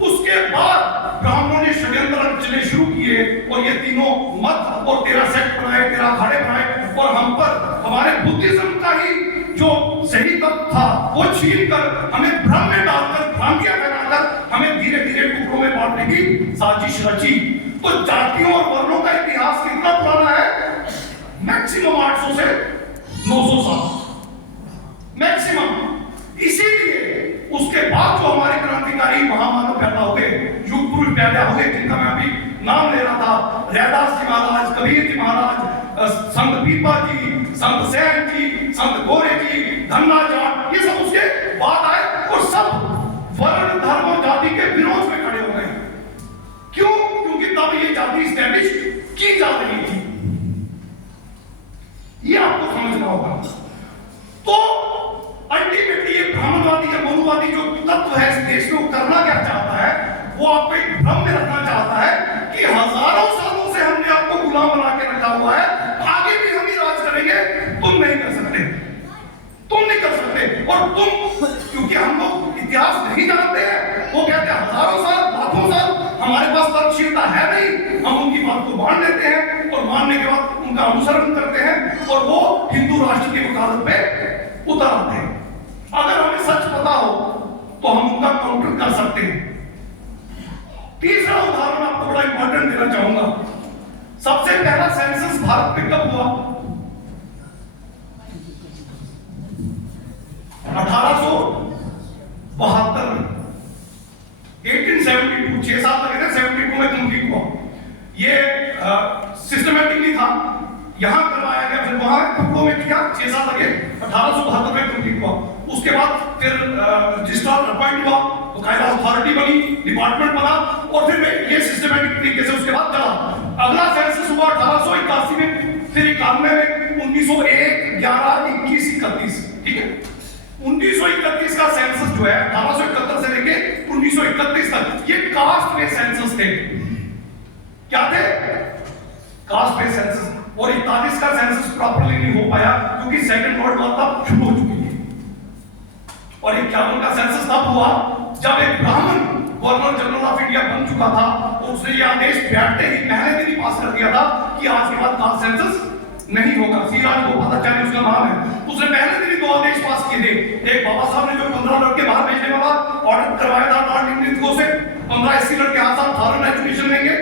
उसके बाद ब्राह्मणों ने षड्यंत्र रचने शुरू किए और ये तीनों मत और 13 सेक्ट बनाए, 13 अखाड़े बनाए और हम पर हमारे बुद्धिज्म का ही जो सही तत्व था वो छीन कर हमें भ्रम में डालकर, भ्रांतियां फैलाकर हमें धीरे धीरे टुकड़ों में बांटने की साजिश रची। तो जातियों और वर्णों का इतिहास कितना पुराना है, मैक्सिमम 800 से 900 साल मैक्सिमम। इसीलिए उसके बाद जो हमारे क्रांतिकारी महामानव पैदा हुए, युग पुरुष पैदा हुए, जिनका मैं अभी नाम ले रहा था, रैदास जी महाराज, कबीर जी महाराज, संत पीपा जी, संत सैन जी, संत गोरे जी, धन्ना जाट, ये सब उसके बाद आए और सब वर्ण, धर्म और जाति के विरोध में खड़े हो गए। क्यों? क्योंकि तब ये जाति स्टैब्लिश की जा रही थी। ये आपको समझना होगा। तो अल्टीमेटली ये ब्राह्मणवादी या मनुवादी जो तत्व है इस देश में, वो करना क्या चाहता है, वो आपको एक भ्रम में रखना चाहता है कि हजारों सालों से हमने आपको गुलाम बना के रखा हुआ है, आगे भी हम ही राज करेंगे, तुम नहीं कर सकते, तुम नहीं कर सकते। और तुम, क्योंकि हम लोग इतिहास नहीं जानते हैं, वो कहते हैं हजारों साल, लाखों साल हमारे पास तर्कशीलता है नहीं, हम उनकी बात को मान लेते हैं और मानने के बाद उनका अनुसरण करते हैं और वो हिंदू राष्ट्र की वकालत पे उतर आते हैं। अगर हमें सच पता हो तो हम उनका काउंटर कर सकते हैं। तीसरा उदाहरण आपको बड़ा इंपॉर्टेंट देना चाहूंगा। सबसे पहला सेंसस भारत में कब हुआ? 1872 में, 1872, 6 साल लगे थे, 72 में कंप्लीट हुआ। ये सिस्टमैटिकली था, यहां करवाया गया, फिर वहां टुकड़ों में किया, 6 साल लगे, 1872 में कंप्लीट हुआ। उसके बाद फिर रजिस्ट्रार अपॉइंट हुआ तो कायदा अथॉरिटी बनी, डिपार्टमेंट बना और फिर ये सिस्टमैटिक तरीके से उसके बाद चला। अगला सेंसस हुआ 1881 में, फिर 91 में, 1901, 11, 21, 31, ठीक है। 1931 का सेंसस जो है 1871 से लेके 1931 तक ये कास्ट बेस्ड सेंसस थे। क्या थे? Caste based census. और 41 का सेंसस प्रॉपर्ली नहीं हो पाया क्योंकि सेकंड वर्ल्ड वॉर तब शुरू हो चुकी थी। और 51 का सेंसस तब हुआ जब एक ब्राह्मण गवर्नर जनरल ऑफ इंडिया बन चुका था और उसने ये आदेश बैठते ही पहले दिन ही पास कर दिया था कि आज के बाद कास्ट सेंसस नहीं होगा। सी राजगोपालाचारी उसका नाम है। उसने पहले दिन ही 2 आदेश पास किए थे। एक बाबा साहब ने जो 15 लड़के बाहर भेजने वाला ऑर्डर करवाया था लॉर्ड लिंकन से, 15 एससी लड़के हाथ साथ फॉरेन एजुकेशन लेंगे।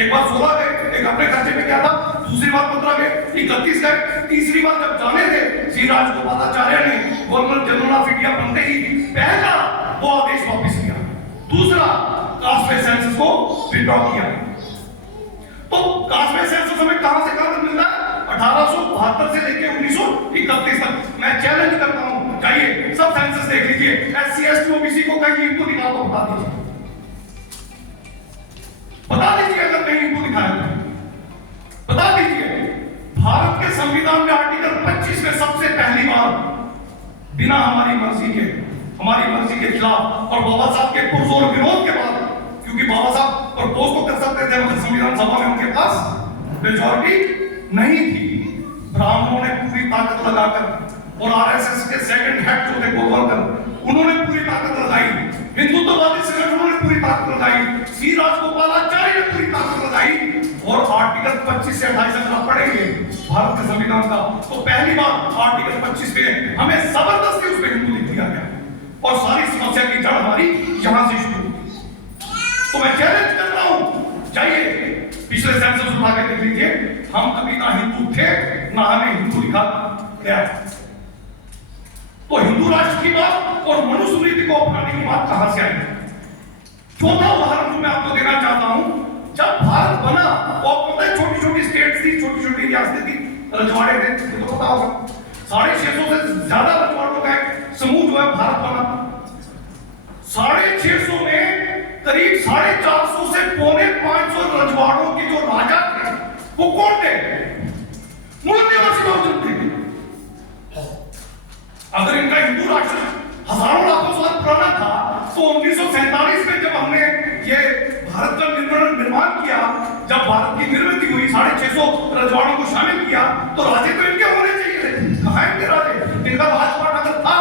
एक बार 16 गए, एक अपने खर्चे पे क्या था, दूसरी बार 15 गए, 31 गए, तीसरी बार जब जाने थे श्री राजगोपालाचार्य ने गवर्नर जनरल ऑफ इंडिया बनते ही पहला वो आदेश वापस लिया, दूसरा कास्ट बेस्ड सेंसस को विथड्रॉ किया। तो कास्ट बेस्ड सेंसस हमें कहां से कहां तक मिलता है? 1872 से लेके 1931 तक। मैं चैलेंज करता हूं, जाइए सब सेंसस देख लीजिए, एससी एसटी ओबीसी को कहीं इनको दिखा तो बता दीजिए, बता दीजिए अगर कहीं इनको दिखाया तो बता दीजिए। भारत के संविधान में आर्टिकल 25 में सबसे पहली बार बिना हमारी मर्जी के खिलाफ और बाबा साहब के पुरजोर विरोध के बाद, क्योंकि बाबा साहब प्रपोज तो कर सकते थे मगर संविधान सभा में उनके पास मेजॉरिटी नहीं थी, ब्राह्मणों ने पूरी ताकत लगाकर और आरएसएस के सेकंड हेड जो थे गोलवलकर उन्होंने पूरी ताकत लगाई, हिंदुत्ववादी संगठनों ने पूरी ताकत लगाई, सी राजगोपालाचारी ने पूरी ताकत लगाई और आर्टिकल 25 से 28 तक आप पढ़ेंगे भारत के संविधान का तो पहली बार आर्टिकल 25 में हमें जबरदस्ती उस पर हिंदू लिख दिया गया और सारी समस्या की जड़ हमारी यहां से शुरू हुई। तो मैं चैलेंज करता हूं, जाइए पिछले सेंसस उठा के देख लीजिए, हम कभी ना हिंदू थे ना हमें हिंदू लिखा गया। तो हिंदू राष्ट्र की बात और मनुस्मृति को अपनाने की बात कहां से आई? चौथा उदाहरण जो मैं आपको देना चाहता हूं, जब भारत बना वो पता है छोटी छोटी स्टेट्स थी, छोटी छोटी रियासतें थी, रजवाड़े थे, ये तो पता होगा। 650 से ज्यादा रजवाड़ों का एक समूह जो है भारत बना। 650 में करीब 450 से 450 रजवाड़ों के जो राजा थे वो कौन थे? मूल निवासी लोग थे। अगर इनका हिंदू राष्ट्र हजारों लाखों साल पुराना था तो 1947 में जब हमने ये भारत का निर्माण किया, जब भारत की निर्मित हुई, 650 रजवाड़ों को शामिल किया तो राजे तो इनके होने चाहिए थे। कहां है इनके राजे? इनका राजपाट अगर था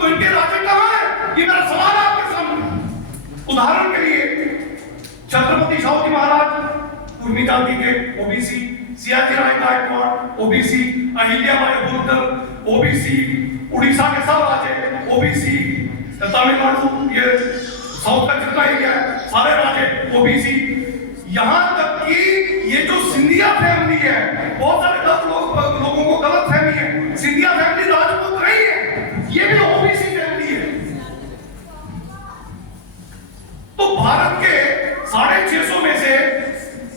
तो इनके राजे कहां है? ये मेरा सवाल है आपके सामने। उदाहरण के लिए छत्रपति शिवाजी महाराज कुर्मी जाति के ओबीसी, सियाजी राय गायकवाड़ ओबीसी, अहिल्याबाई होलकर ओबीसी, उड़ीसा के सब राजे ओबीसी, तमिलनाडु ये साउथ का जितना एरिया है सारे राजे ओबीसी, यहां तक कि ये जो सिंधिया फैमिली है, बहुत सारे लोगों को गलत फहमी है, सिंधिया फैमिली राजपूत नहीं है, ये भी ओबीसी फैमिली है। तो भारत के 650 में से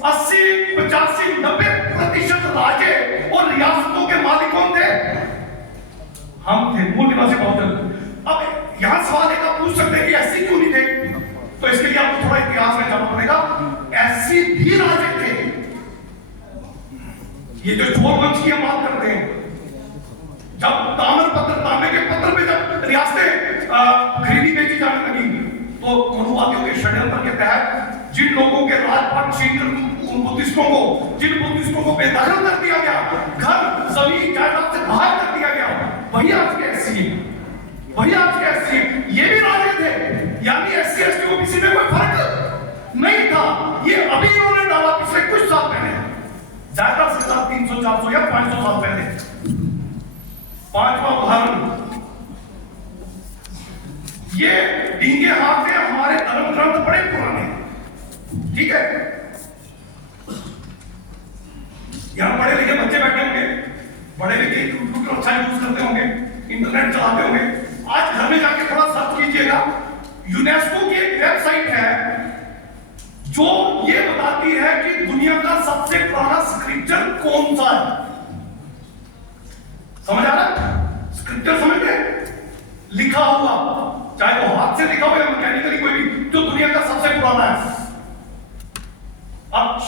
80, 85, 90% राज्य और रियासतों के मालिक कौन थे? हम थे, मूल निवासी बहुजन। अब यहां सवाल एक आप पूछ सकते हैं कि एससी क्यों नहीं थे? तो इसके लिए आपको थोड़ा इतिहास में जानना पड़ेगा। एससी भी राजे थे। ये जो चोर वंश की हम बात करते हैं, जब तांबे के पत्थर पे जब रियासतें खरीदी बेची जाने लगी तो मनुवादियों के षड्यंत्र के तहत जिन लोगों के राजपाट छीनकर जिन बुद्धिस्टों को बेदखल कर दिया गया, घर जमीन जायदाद से बाहर कर दिया गया, वही आज के एससी है, वही आज के एससी है। ये भी राजे थे, यानी एससी एसटी ओबीसी में कोई फर्क नहीं था। ये अभी इन्होंने डाला पिछले कुछ साल पहले, ज्यादा से ज्यादा 300, 400 या 500 साल पहले। पांचवा उदाहरण, ये डींगे हाथ में हमारे धर्म ग्रंथ बड़े पुराने, ठीक है, यहां पढ़े लिखे बच्चे बैठे होंगे, बड़े लिखे कंप्यूटर अच्छा यूज करते होंगे, इंटरनेट चलाते होंगे। आज घर में जाके थोड़ा सर्च कीजिएगा, यूनेस्को की एक वेबसाइट है जो ये बताती है कि दुनिया का सबसे पुराना स्क्रिप्चर कौन सा है। समझ आ रहा है? स्क्रिप्चर समझते हैं? लिखा हुआ, चाहे वो हाथ से लिखा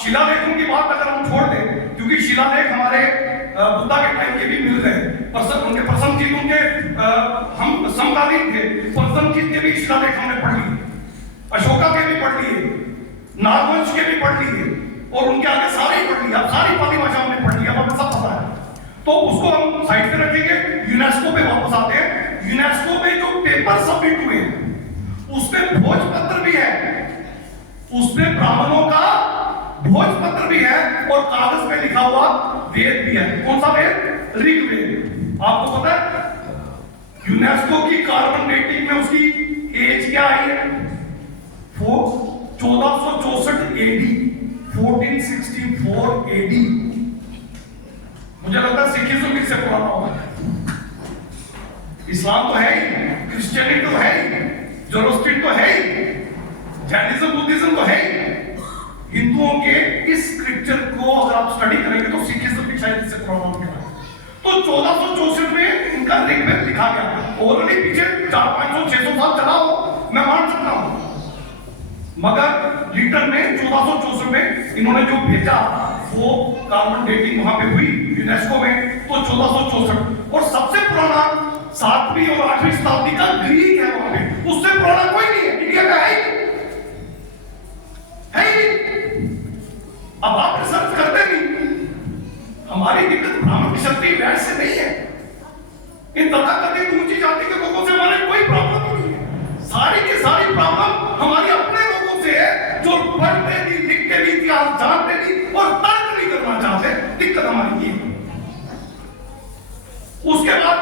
शिलालेखों की बात अगर हम छोड़ दें, क्योंकि शिलालेख हमारे बुद्धा के टाइम के भी मिल गए, उनके प्रसन्नजीत उनके हम समकालीन थे, प्रसन्नजीत के भी शिलालेख हमने पढ़ लिए, अशोका के भी पढ़ लिए, नागवंश के भी पढ़ लिए, और उनके आगे सारे ही पढ़ लिया, सारी पाली भाषा हमने पढ़ लिया, हमें सब पता है। तो उसको हम साइड पे रखेंगे, यूनेस्को पे वापस आते हैं। यूनेस्को में जो पेपर सबमिट हुए उसमें भोजपत्र भी है, उसमें ब्राह्मणों का भोजपत्र भी है, और कागज पे लिखा हुआ वेद भी है। कौन सा वेद? ऋग्वेद। आपको पता है यूनेस्को की कार्बन डेटिंग में उसकी एज क्या आई है? 1464 एडी, 1464 एडी। मुझे लगता है सिखिज्म भी इससे पुराना होगा। इस्लाम तो है ही, क्रिश्चियनिटी तो है ही, जोरोस्ट्रियन तो है ही, जैनिज्म बुद्धिज्म तो है ही। हिंदुओं के इस स्क्रिप्चर को अगर आप स्टडी करेंगे तो सिखिज्म भी शायद इससे पुराना होगा। तो 1464 में इनका ऋग्वेद लिखा गया, और पीछे 400-500-600 साल चला हो, मैं मान सकता हूं, मगर रिटर्न में 1464 में इन्होंने जो भेजा वो कार्बन डेटिंग वहां पे हुई यूनेस्को में, तो 1464। और सबसे पुराना 7वीं और 8वीं शताब्दी का ग्रीक है वहां पे, उससे पुराना कोई नहीं है, इंडिया का है ही। अब आप रिसर्च करते नहीं, हमारी दिक्कत ब्राह्मण की शक्ति वैध से नहीं है, इन तथाकथित ऊंची जाति के लोगों से हमारी कोई प्रॉब्लम नहीं है। सारी की सारी प्रॉब्लम हमारी अपने लोगों से है, जो पढ़ते नहीं, लिखते नहीं, इतिहास जानते नहीं और तर्क नहीं करना चाहते। दिक्कत हमारी ये। उसके बाद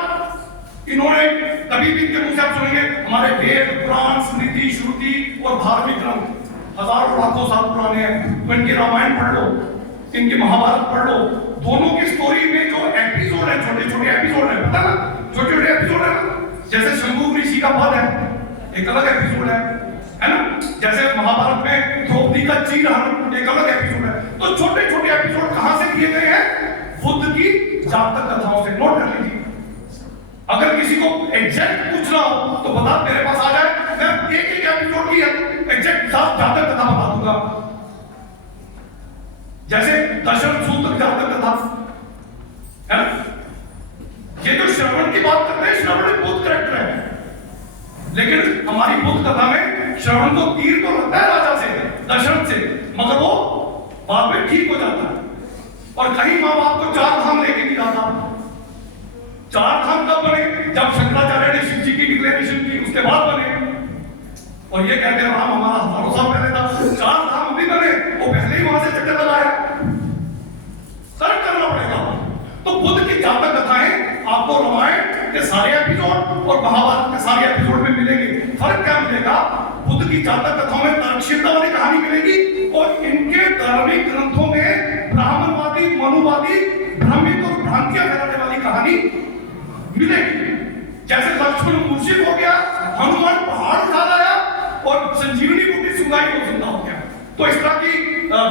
इन्होंने कभी भी इनके मुंह से आप सुनेंगे हमारे वेद, पुराण, स्मृति, श्रुति और धार्मिक ग्रंथ हजारों लाखों साल पुराने हैं। तो इनकी रामायण पढ़ लो, इनकी महाभारत पढ़ लो, दोनों की स्टोरी में जो एपिसोड है, छोटे छोटे एपिसोड है, पता ना, छोटे छोटे एपिसोड है। जैसे शंभू ऋषि का वध है, एक अलग एपिसोड है ना। जैसे महाभारत में द्रौपदी का चीरहरण, एक अलग एपिसोड है। तो छोटे छोटे एपिसोड कहां से लिए गए हैं? बुद्ध की जातक कथाओं से। नोट कर लीजिए, अगर किसी को एग्जैक्ट पूछना हो तो बता, मेरे पास आ जाए, मैं एक एक एपिसोड की एग्जैक्ट जातक कथा बता दूंगा। जैसे दशरथ सूत्र जातक कथा है ना। ये जो श्रवण की बात करते हैं, श्रवण एक बुद्ध कैरेक्टर है, लेकिन हमारी बुद्ध कथा में श्रवण को तीर तो लगता है राजा से, दशरथ से, मगर वो बाद में ठीक हो जाता है। और कहीं मां बाप को 4 धाम लेके नहीं जाता। 4 धाम कब बने? जब शंकराचार्य ने शिव जी की डिक्लेरेशन की, उसके बाद बने। और ये कहते हैं राम हमारा हजारों साल पहले था। 4 धाम अभी बने, वो पहले ही वहां से चक्कर लगाया। सर्च करना पड़ेगा। तो बुद्ध की जातक कथाएं आपको रामायण के सारे एपिसोड और महाभारत के सारे एपिसोड में मिलेंगे। फर्क क्या मिलेगा? बुद्ध की जातक कथाओं में तर्कशीलता वाली कहानी मिलेगी, और इनके धार्मिक ग्रंथों में ब्राह्मणवादी, मनुवादी, भ्रमित और भ्रांतियां फैलाने वाली कहानी मिलेगी। जैसे लक्ष्मण मूर्छित हो गया, हनुमान पहाड़ उठा लाया, और संजीवनी बूटी सुंगाई को जिंदा हो गया। तो इस तरह की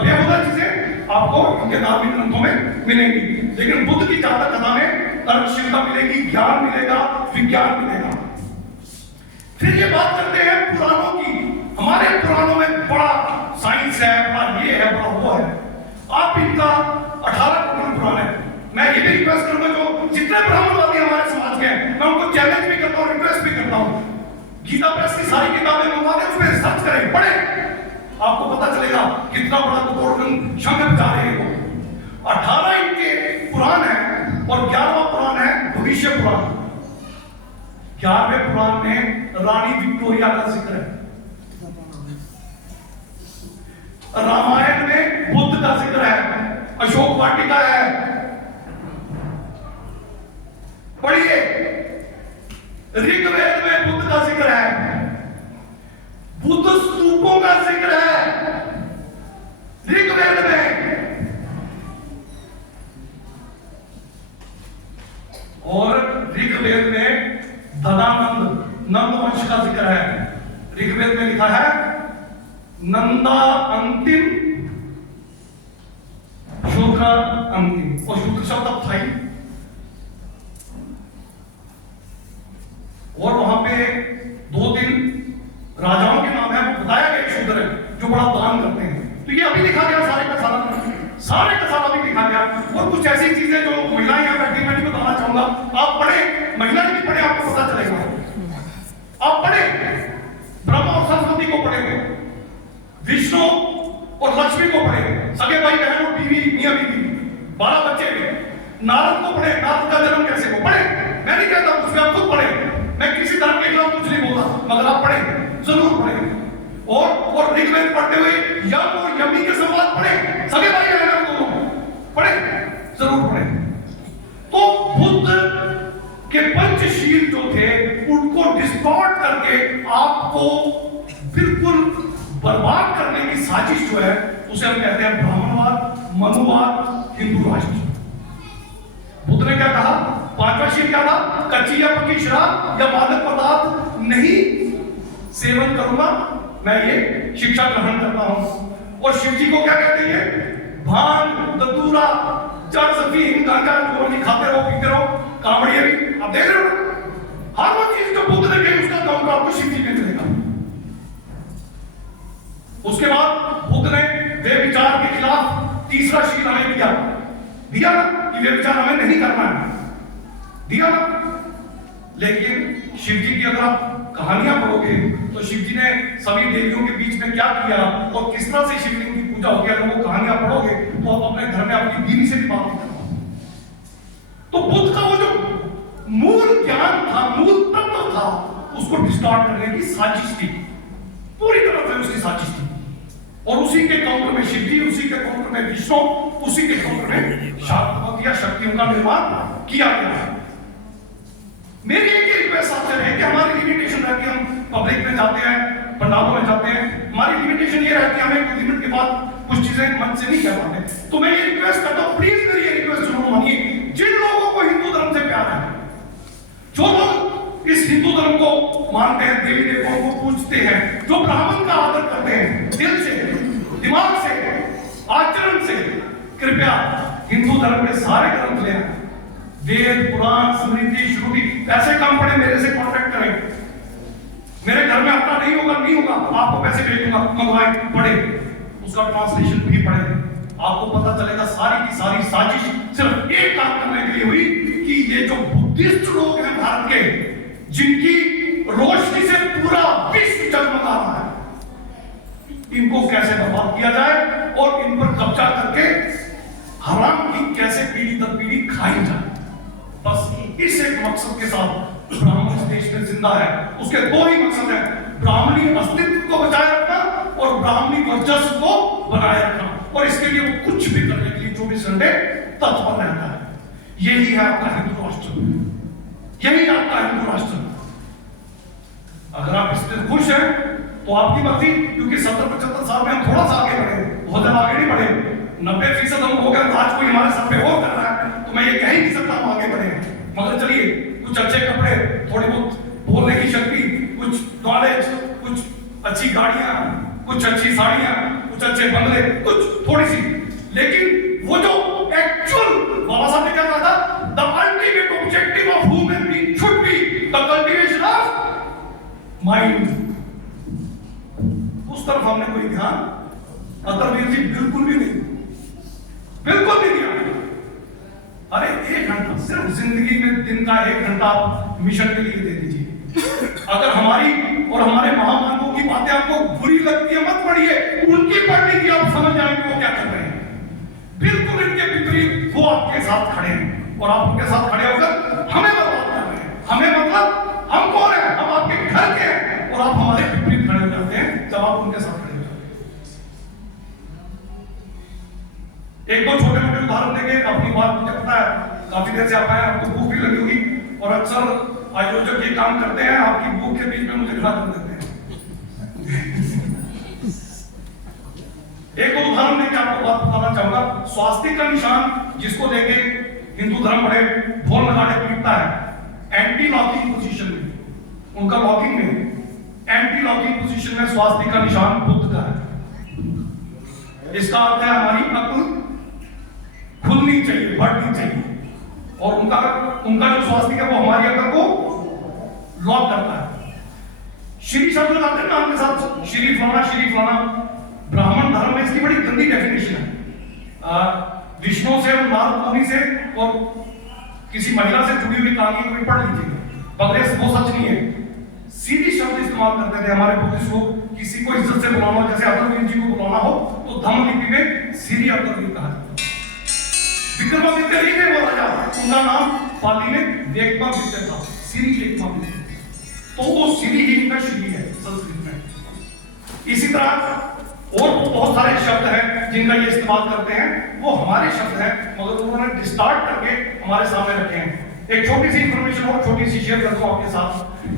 बेहुदा चीजें आपको इनके धार्मिक ग्रंथों में मिलेंगी। लेकिन बुद्ध की जातक कथा में तर्कशीलता मिलेगी, ज्ञान मिलेगा, विज्ञान मिलेगा। फिर ये बात करते हैं पुराणों की। हमारे पुराणों में बड़ा साइंस है, बड़ा ये है, बड़ा वो है। आप इनका 18 टोटल पुराण है। मैं ये भी रिक्वेस्ट करूंगा, जो जितने ब्राह्मणवादी हमारे समाज के हैं, मैं उनको चैलेंज भी करता हूँ, रिक्वेस्ट भी करता हूँ, गीता प्रेस की सारी किताबें मंगवा दें, उसमें रिसर्च करें, पढ़ें, आपको पता चलेगा कितना बड़ा कपोड़गन शंख बजा रहे हैं वो। 18 इनके पुराण है, और 11वां पुराण है भविष्य पुराण। 11वें पुराण में रानी विक्टोरिया का जिक्र है, रामायण में बुद्ध का जिक्र है, अशोक वाटिका है, पढ़िए। ऋग्वेद में बुद्ध का जिक्र है, बुद्ध स्तूपों का जिक्र है ऋग्वेद में, और ऋग्वेद में ददानंद, नंद वंश का जिक्र है। ऋग्वेद में लिखा है नंदा अंतिम, शुक्र अंतिम, और शुक्र शब्द अब था ही। और वहां पे 2-3 राजाओं के नाम है, बताया गया शुक्र है, जो बड़ा दान करते हैं। तो ये अभी लिखा गया सारे का सारा विष्णु और लक्ष्मी को पढ़े, सगे भाई बहन और बीवी मियां बीवी 12 बच्चे भी। नारद को पढ़े, नारद का जन्म कैसे हो पढ़े, मैं नहीं कहता कुछ भी, आप खुद पढ़े, मैं किसी धर्म के खिलाफ कुछ नहीं बोलता, मगर आप पढ़े, जरूर पढ़े। और ऋग्वेद पढ़ते हुए यम और यमी के संवाद पढ़े, सगे भाई बहन दोनों पढ़े, जरूर पढ़े। तो बुद्ध के पंचशील जो थे उनको डिस्टॉर्ट करके आपको बिल्कुल बर्बाद करने की साजिश जो है उसे हम कहते हैं ब्राह्मणवाद, मनुवाद, हिंदू राष्ट्र। बुद्ध ने क्या कहा? पांचवा शील क्या था? कच्ची या पक्की शराब या मादक पदार्थ नहीं सेवन करूंगा, मैं ये शिक्षा ग्रहण करता हूं। और शिव जी को क्या कहते हैं? भांग, धतूरा, जड़, अफीम, गांजा जो भी खाते रहो, पीते रहो, कांवड़िए भी। आप देख रहे हो हर वो चीज जो बुद्ध ने कही उसका काम आपको शिव जी में मिलेगा। उसके बाद बुद्ध ने वे विचार के खिलाफ तीसरा शील हमें दिया ना कि वे विचार हमें नहीं करना है, दिया ना। लेकिन शिव जी की अगर आप कहानियां पढ़ोगे तो शिव जी ने सभी देवियों के बीच में क्या किया और किस तरह से शिवलिंग की पूजा होगी, अगर वो कहानियां पढ़ोगे तो आप अपने घर में अपनी बीवी से भी बात नहीं कर पाओगे। तो बुद्ध का वो जो मूल ज्ञान था, मूल तत्व था, उसको डिस्टॉर्ट करने की साजिश थी, पूरी तरह से उसकी साजिश थी। और उसी के काउंटर में शिव जी, उसी के काउंटर में विष्णु, उसी के काउंटर में शाक्तवत या शक्तियों का निर्माण किया गया है। मेरी एक ही रिक्वेस्ट आपसे है कि हमारी लिमिटेशन रहती है, हम पब्लिक में जाते हैं, पंडालों में जाते हैं, हमारी लिमिटेशन ये रहती है हमें कुछ लिमिट के बाद कुछ चीजें मन से नहीं कह पाते। तो मैं ये रिक्वेस्ट करता हूँ, प्लीज मेरी ये रिक्वेस्ट जरूर मानिए, जिन लोगों को हिंदू धर्म से प्यार है, जो लोग इस हिंदू धर्म को मानते हैं, देवी देवताओं को पूजते हैं, जो ब्राह्मण का आदर करते हैं दिल से, दिमाग से, आचरण से, कृपया हिंदू धर्म के सारे ग्रंथ ले आए, वेद, पुराण, स्मृति, श्रुति। पैसे कम पड़े मेरे से कॉन्टेक्ट करें, मेरे घर में अपना नहीं होगा, आपको पैसे भेजूंगा, मंगवाएं, पढ़े, उसका ट्रांसलेशन भी पढ़े, आपको पता चलेगा सारी की सारी साजिश सिर्फ एक काम करने के लिए हुई कि ये जो बुद्धिस्ट लोग हैं भारत के, जिनकी रोशनी से पूरा विश्व जगमगा रहा है, इनको कैसे बर्बाद किया जाए और इन पर कब्जा करके हराम की कैसे पीढ़ी दर पीढ़ी खाई जाए। बस इस एक मकसद के साथ ब्राह्मण इस देश में जिंदा है। उसके दो ही मकसद हैं, ब्राह्मणी अस्तित्व को बचाए रखना और ब्राह्मणी वर्चस्व को बनाए रखना, और इसके लिए वो कुछ भी करने के लिए 24 घंटे तत्पर रहता है। यही है आपका हिंदू राष्ट्र, यही आपका हिंदू राष्ट्र। अगर आप इससे खुश हैं तो आपकी मर्जी, क्योंकि 70-75 साल में हम थोड़ा सा आगे बढ़े, बहुत ज्यादा आगे नहीं बढ़े। 90% हम हो गए, आज कोई हमारे सर पे और कर रहा है तो मैं ये कह ही नहीं सकता हम आगे बढ़े। मगर चलिए, कुछ अच्छे कपड़े, थोड़ी बहुत बोलने की शक्ति, कुछ नॉलेज, कुछ अच्छी गाड़ियां, कुछ अच्छी साड़ियां, कुछ अच्छे बंगले, कुछ थोड़ी सी, लेकिन वो जो एक्चुअल बाबा साहब ने क्या कहा था, the ultimate objective of human being should be the cultivation of mind. उस तरफ हमने कोई ध्यान अतरवीर जी बिल्कुल भी नहीं, बिल्कुल नहीं दिया। अरे 1 घंटा सिर्फ जिंदगी में, दिन का 1 घंटा आप मिशन के लिए दे दीजिए। अगर हमारी और हमारे महामानवों की बातें आपको बुरी लगती है, मत पढ़िए, उनकी पढ़ने की आप समझ जाएंगे वो क्या कर रहे हैं। बिल्कुल इनके विपरीत वो आपके साथ खड़े हैं और आप उनके साथ खड़े होकर हमें बर्बाद कर रहे हैं। हमें मतलब हम कौन है? हम आपके घर के हैं और आप हमारे विपरीत खड़े हो जाते हैं जब आप उनके साथ खड़े हो जाते हैं। एक दो छोटे मोटे उदाहरण देंगे, अपनी बात मुझे पता है काफी देर से आप आए, आपको भूख भी लगी होगी, और अक्सर आयोजक ये काम करते हैं, आपकी भूख के बीच में मुझे खड़ा कर देते हैं। एक दो उदाहरण देके आपको बात बताना चाहूंगा। स्वास्तिक का निशान जिसको लेके हिंदू धर्म बड़े ढोल नगाड़े पीटता है, एंटी लॉकिंग पोजीशन में, उनका लॉकिंग में, एंटी लॉकिंग पोजीशन में स्वास्तिक का निशान बुद्ध का है। इसका अर्थ है हमारी अक्ल खुलनी चाहिए, बढ़नी चाहिए, और उनका जो स्वास्तिक है वो हमारी अक्ल को लॉक करता है। श्री शब्द लगाते हैं नाम के साथ, श्री फलाना। ब्राह्मण धर्म में इसकी बड़ी गंदी डेफिनेशन है। विष्णु से और नारद मुनि से और किसी महिला से जुड़ी हुई कहानी को भी पढ़ लीजिएगा, मगर वो सच नहीं है। सीधी शब्द इस्तेमाल करते थे हमारे बुद्धिस्ट लोग, किसी को इज्जत से बुलाना हो, जैसे अकबरुद्दीन जी को बुलाना हो तो धम्म लिपि में श्री अकबरुद्दीन कहा जाता है। विक्रमादित्य नहीं थे वो राजा, उनका नाम पाली में वेकमादित्य था, श्री वेकमादित्य, तो वो श्री ही इनका श्री है संस्कृत में। इसी तरह और बहुत सारे शब्द हैं जिनका ये इस्तेमाल करते हैं, वो हमारे शब्द हैं मगर उन्होंने डिस्टार्ट करके हमारे सामने रखे हैं। एक छोटी सी इंफॉर्मेशन और छोटी सी शेयर करता हूं आपके साथ।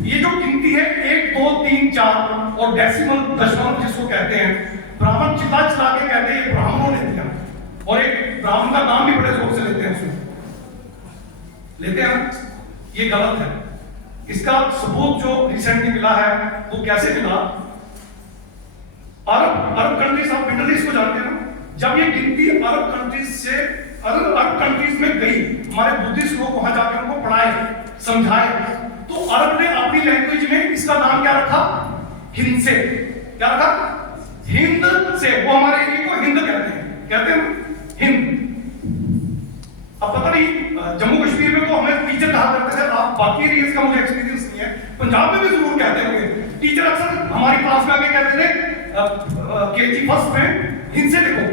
ये जो गिनती है 1 2 3 4 और डेसिमल दशमलव जिसको कहते हैं, ब्राह्मण चिल्ला चिल्ला के कहते हैं ये ब्राह्मणों ने दिया, और एक ब्राह्मण का नाम भी बड़े जोर से लेते हैं, उसमें लेते हैं, ये गलत है। इसका सबूत जो रिसेंटली मिला है वो कैसे मिला, अरब कंट्रीज, आप मिडल ईस्ट को जानते हैं ना, जब ये गिनती अरब कंट्रीज से अरब कंट्रीज में गई, हमारे बुद्धिस्ट लोग वहां जाकर उनको पढ़ाए समझाए, तो अरब ने अपनी लैंग्वेज में इसका नाम क्या रखा, हिंद से, क्या रखा, हिंद से। वो हमारे एरिया को हिंद कहते हैं हिंद। अब पता नहीं जम्मू कश्मीर में तो हमें टीचर कहा करते थे, आप बाकी एरियाज का मुझे एक्सपीरियंस नहीं है, पंजाब में भी जरूर कहते होंगे टीचर, अक्सर हमारी क्लास में आके कहते थे केजी फर्स्ट में हिंद से लिखो,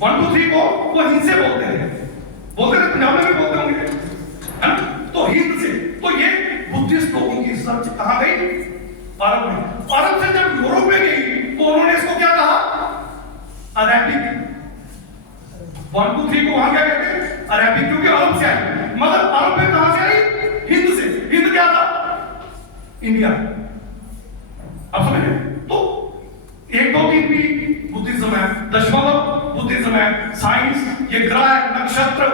1 2 3 को वो हिंद से बोलते थे पंजाब में भी बोलते होंगे, है ना। तो हिंद से, तो ये बुद्धिस्ट लोगों की सर्च कहां गई, अरब में। अरब से जब यूरोप में गई तो उन्होंने इसको क्या कहा, अरेबिक। 1 2 3 को वहां क्या कहते हैं, अरेबिक, क्योंकि अरब से आई। मगर अरब में कहां से आई, हिंद से। हिंद क्या था, इंडिया। अब समझे, तो 1 2 3 भी बुद्धिज्म है, दशमलव बुद्धिज्म है, साइंस, ये ग्रह, नक्षत्र,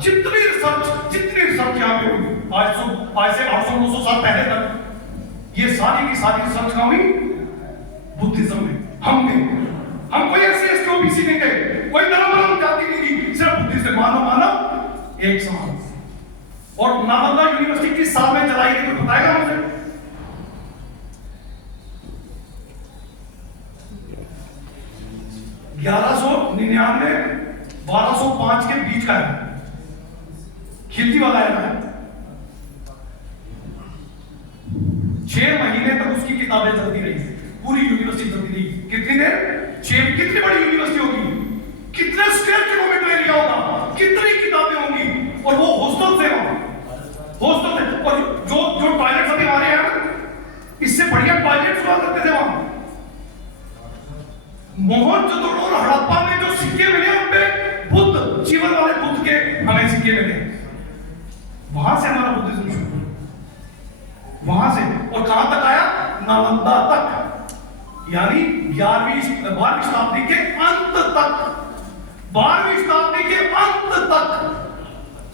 जितनी रिसर्च यहाँ पे हुई आज से 800-900 साल पहले तक, ये सारी की सारी रिसर्च कहाँ हुई, बुद्धिज्म में। हम कोई SC OBC नहीं थे, कोई धर्म जाति नहीं थी, सिर्फ बुद्धिज्म, मानव एक समान। और नालंदा यूनिवर्सिटी किस साल में चलाई गई, तो बताएगा मुझे। 1199 1205 के बीच का है, खिलती वाला है। 6 महीने तक उसकी किताबें चलती रही, पूरी यूनिवर्सिटी चलती रही। कितनी देर, 6, कितनी बड़ी यूनिवर्सिटी होगी, कितने स्क्वायर किलोमीटर एरिया होगा, कितनी किताबें होंगी, और वो हॉस्टल से, हॉस्टल से, और जो टॉयलेट अभी हमारे यहाँ, इससे बढ़िया टॉयलेट हुआ करते थे वहां। मोहनजोदड़ो और हड़प्पा में जो सिक्के मिले उनपे बुद्ध, जीवन वाले बुद्ध के हमें सिक्के मिले, वहां से हमारा बुद्धिज्म शुरू, वहां से, और कहां तक आया, नालंदा तक, यानी 12वीं शताब्दी के अंत तक, 12वीं शताब्दी के अंत तक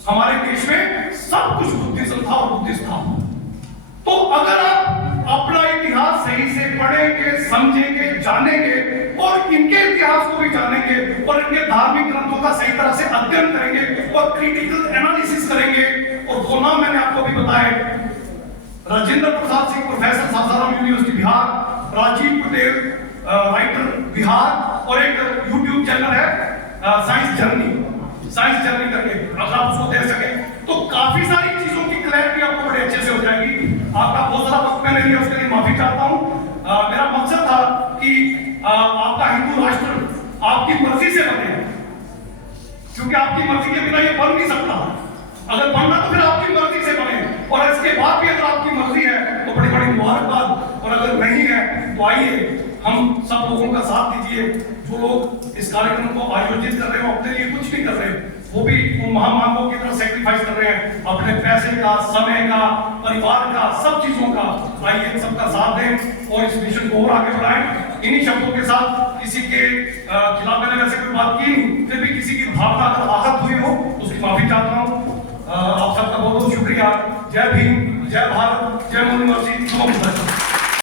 हमारे देश में सब कुछ बुद्धिज्म था और बुद्धिस्ट था। तो अगर आप अपना इतिहास सही से पढ़ेंगे, समझेंगे, जानेंगे, और इनके इतिहास को भी जानेंगे, और इनके धार्मिक ग्रंथों का सही तरह से अध्ययन करेंगे, और क्रिटिकल एनालिसिस करेंगे, और दो नाम मैंने आपको भी बताए, Rajendra Prasad Singh professor Sasaram university Bihar, Rajiv Patel writer Bihar, और एक यूट्यूब चैनल है साइंस जर्नी करके, अगर आप उसको देख सके तो काफी सारी चीजों की क्लैरिटी आपको बड़े अच्छे से हो जाएगी। आपका बहुत सारा वक्त मैंने लिया, उसके लिए माफी चाहता हूँ। मेरा मकसद था कि आपका हिंदू राष्ट्र आपकी मर्जी से बने, क्योंकि आपकी मर्जी के बिना ये बन नहीं सकता। अगर बनना तो फिर आपकी मर्जी से बने, और इसके बाद भी अगर आपकी मर्जी है तो बड़ी बड़ी मुबारकबाद, और अगर नहीं है तो आइए हम सब लोगों का साथ दीजिए। जो लोग इस कार्यक्रम को आयोजित कर रहे हो अपने लिए कुछ नहीं कर रहे, वो भी उन महामानवों की तरह सेक्रीफाइस कर रहे हैं, अपने पैसे का, समय का, परिवार का, सब चीजों का। आइए सबका साथ दें और इस मिशन को और आगे बढ़ाएं। इन्हीं शब्दों के साथ, किसी के खिलाफ मैंने वैसे कोई बात की नहीं, फिर भी किसी की भावना अगर आहत हुई हो तो उसकी माफी चाहता हूँ। आप सबका बहुत बहुत शुक्रिया। जय भीम, जय भारत, जय यूनिवर्सिटी।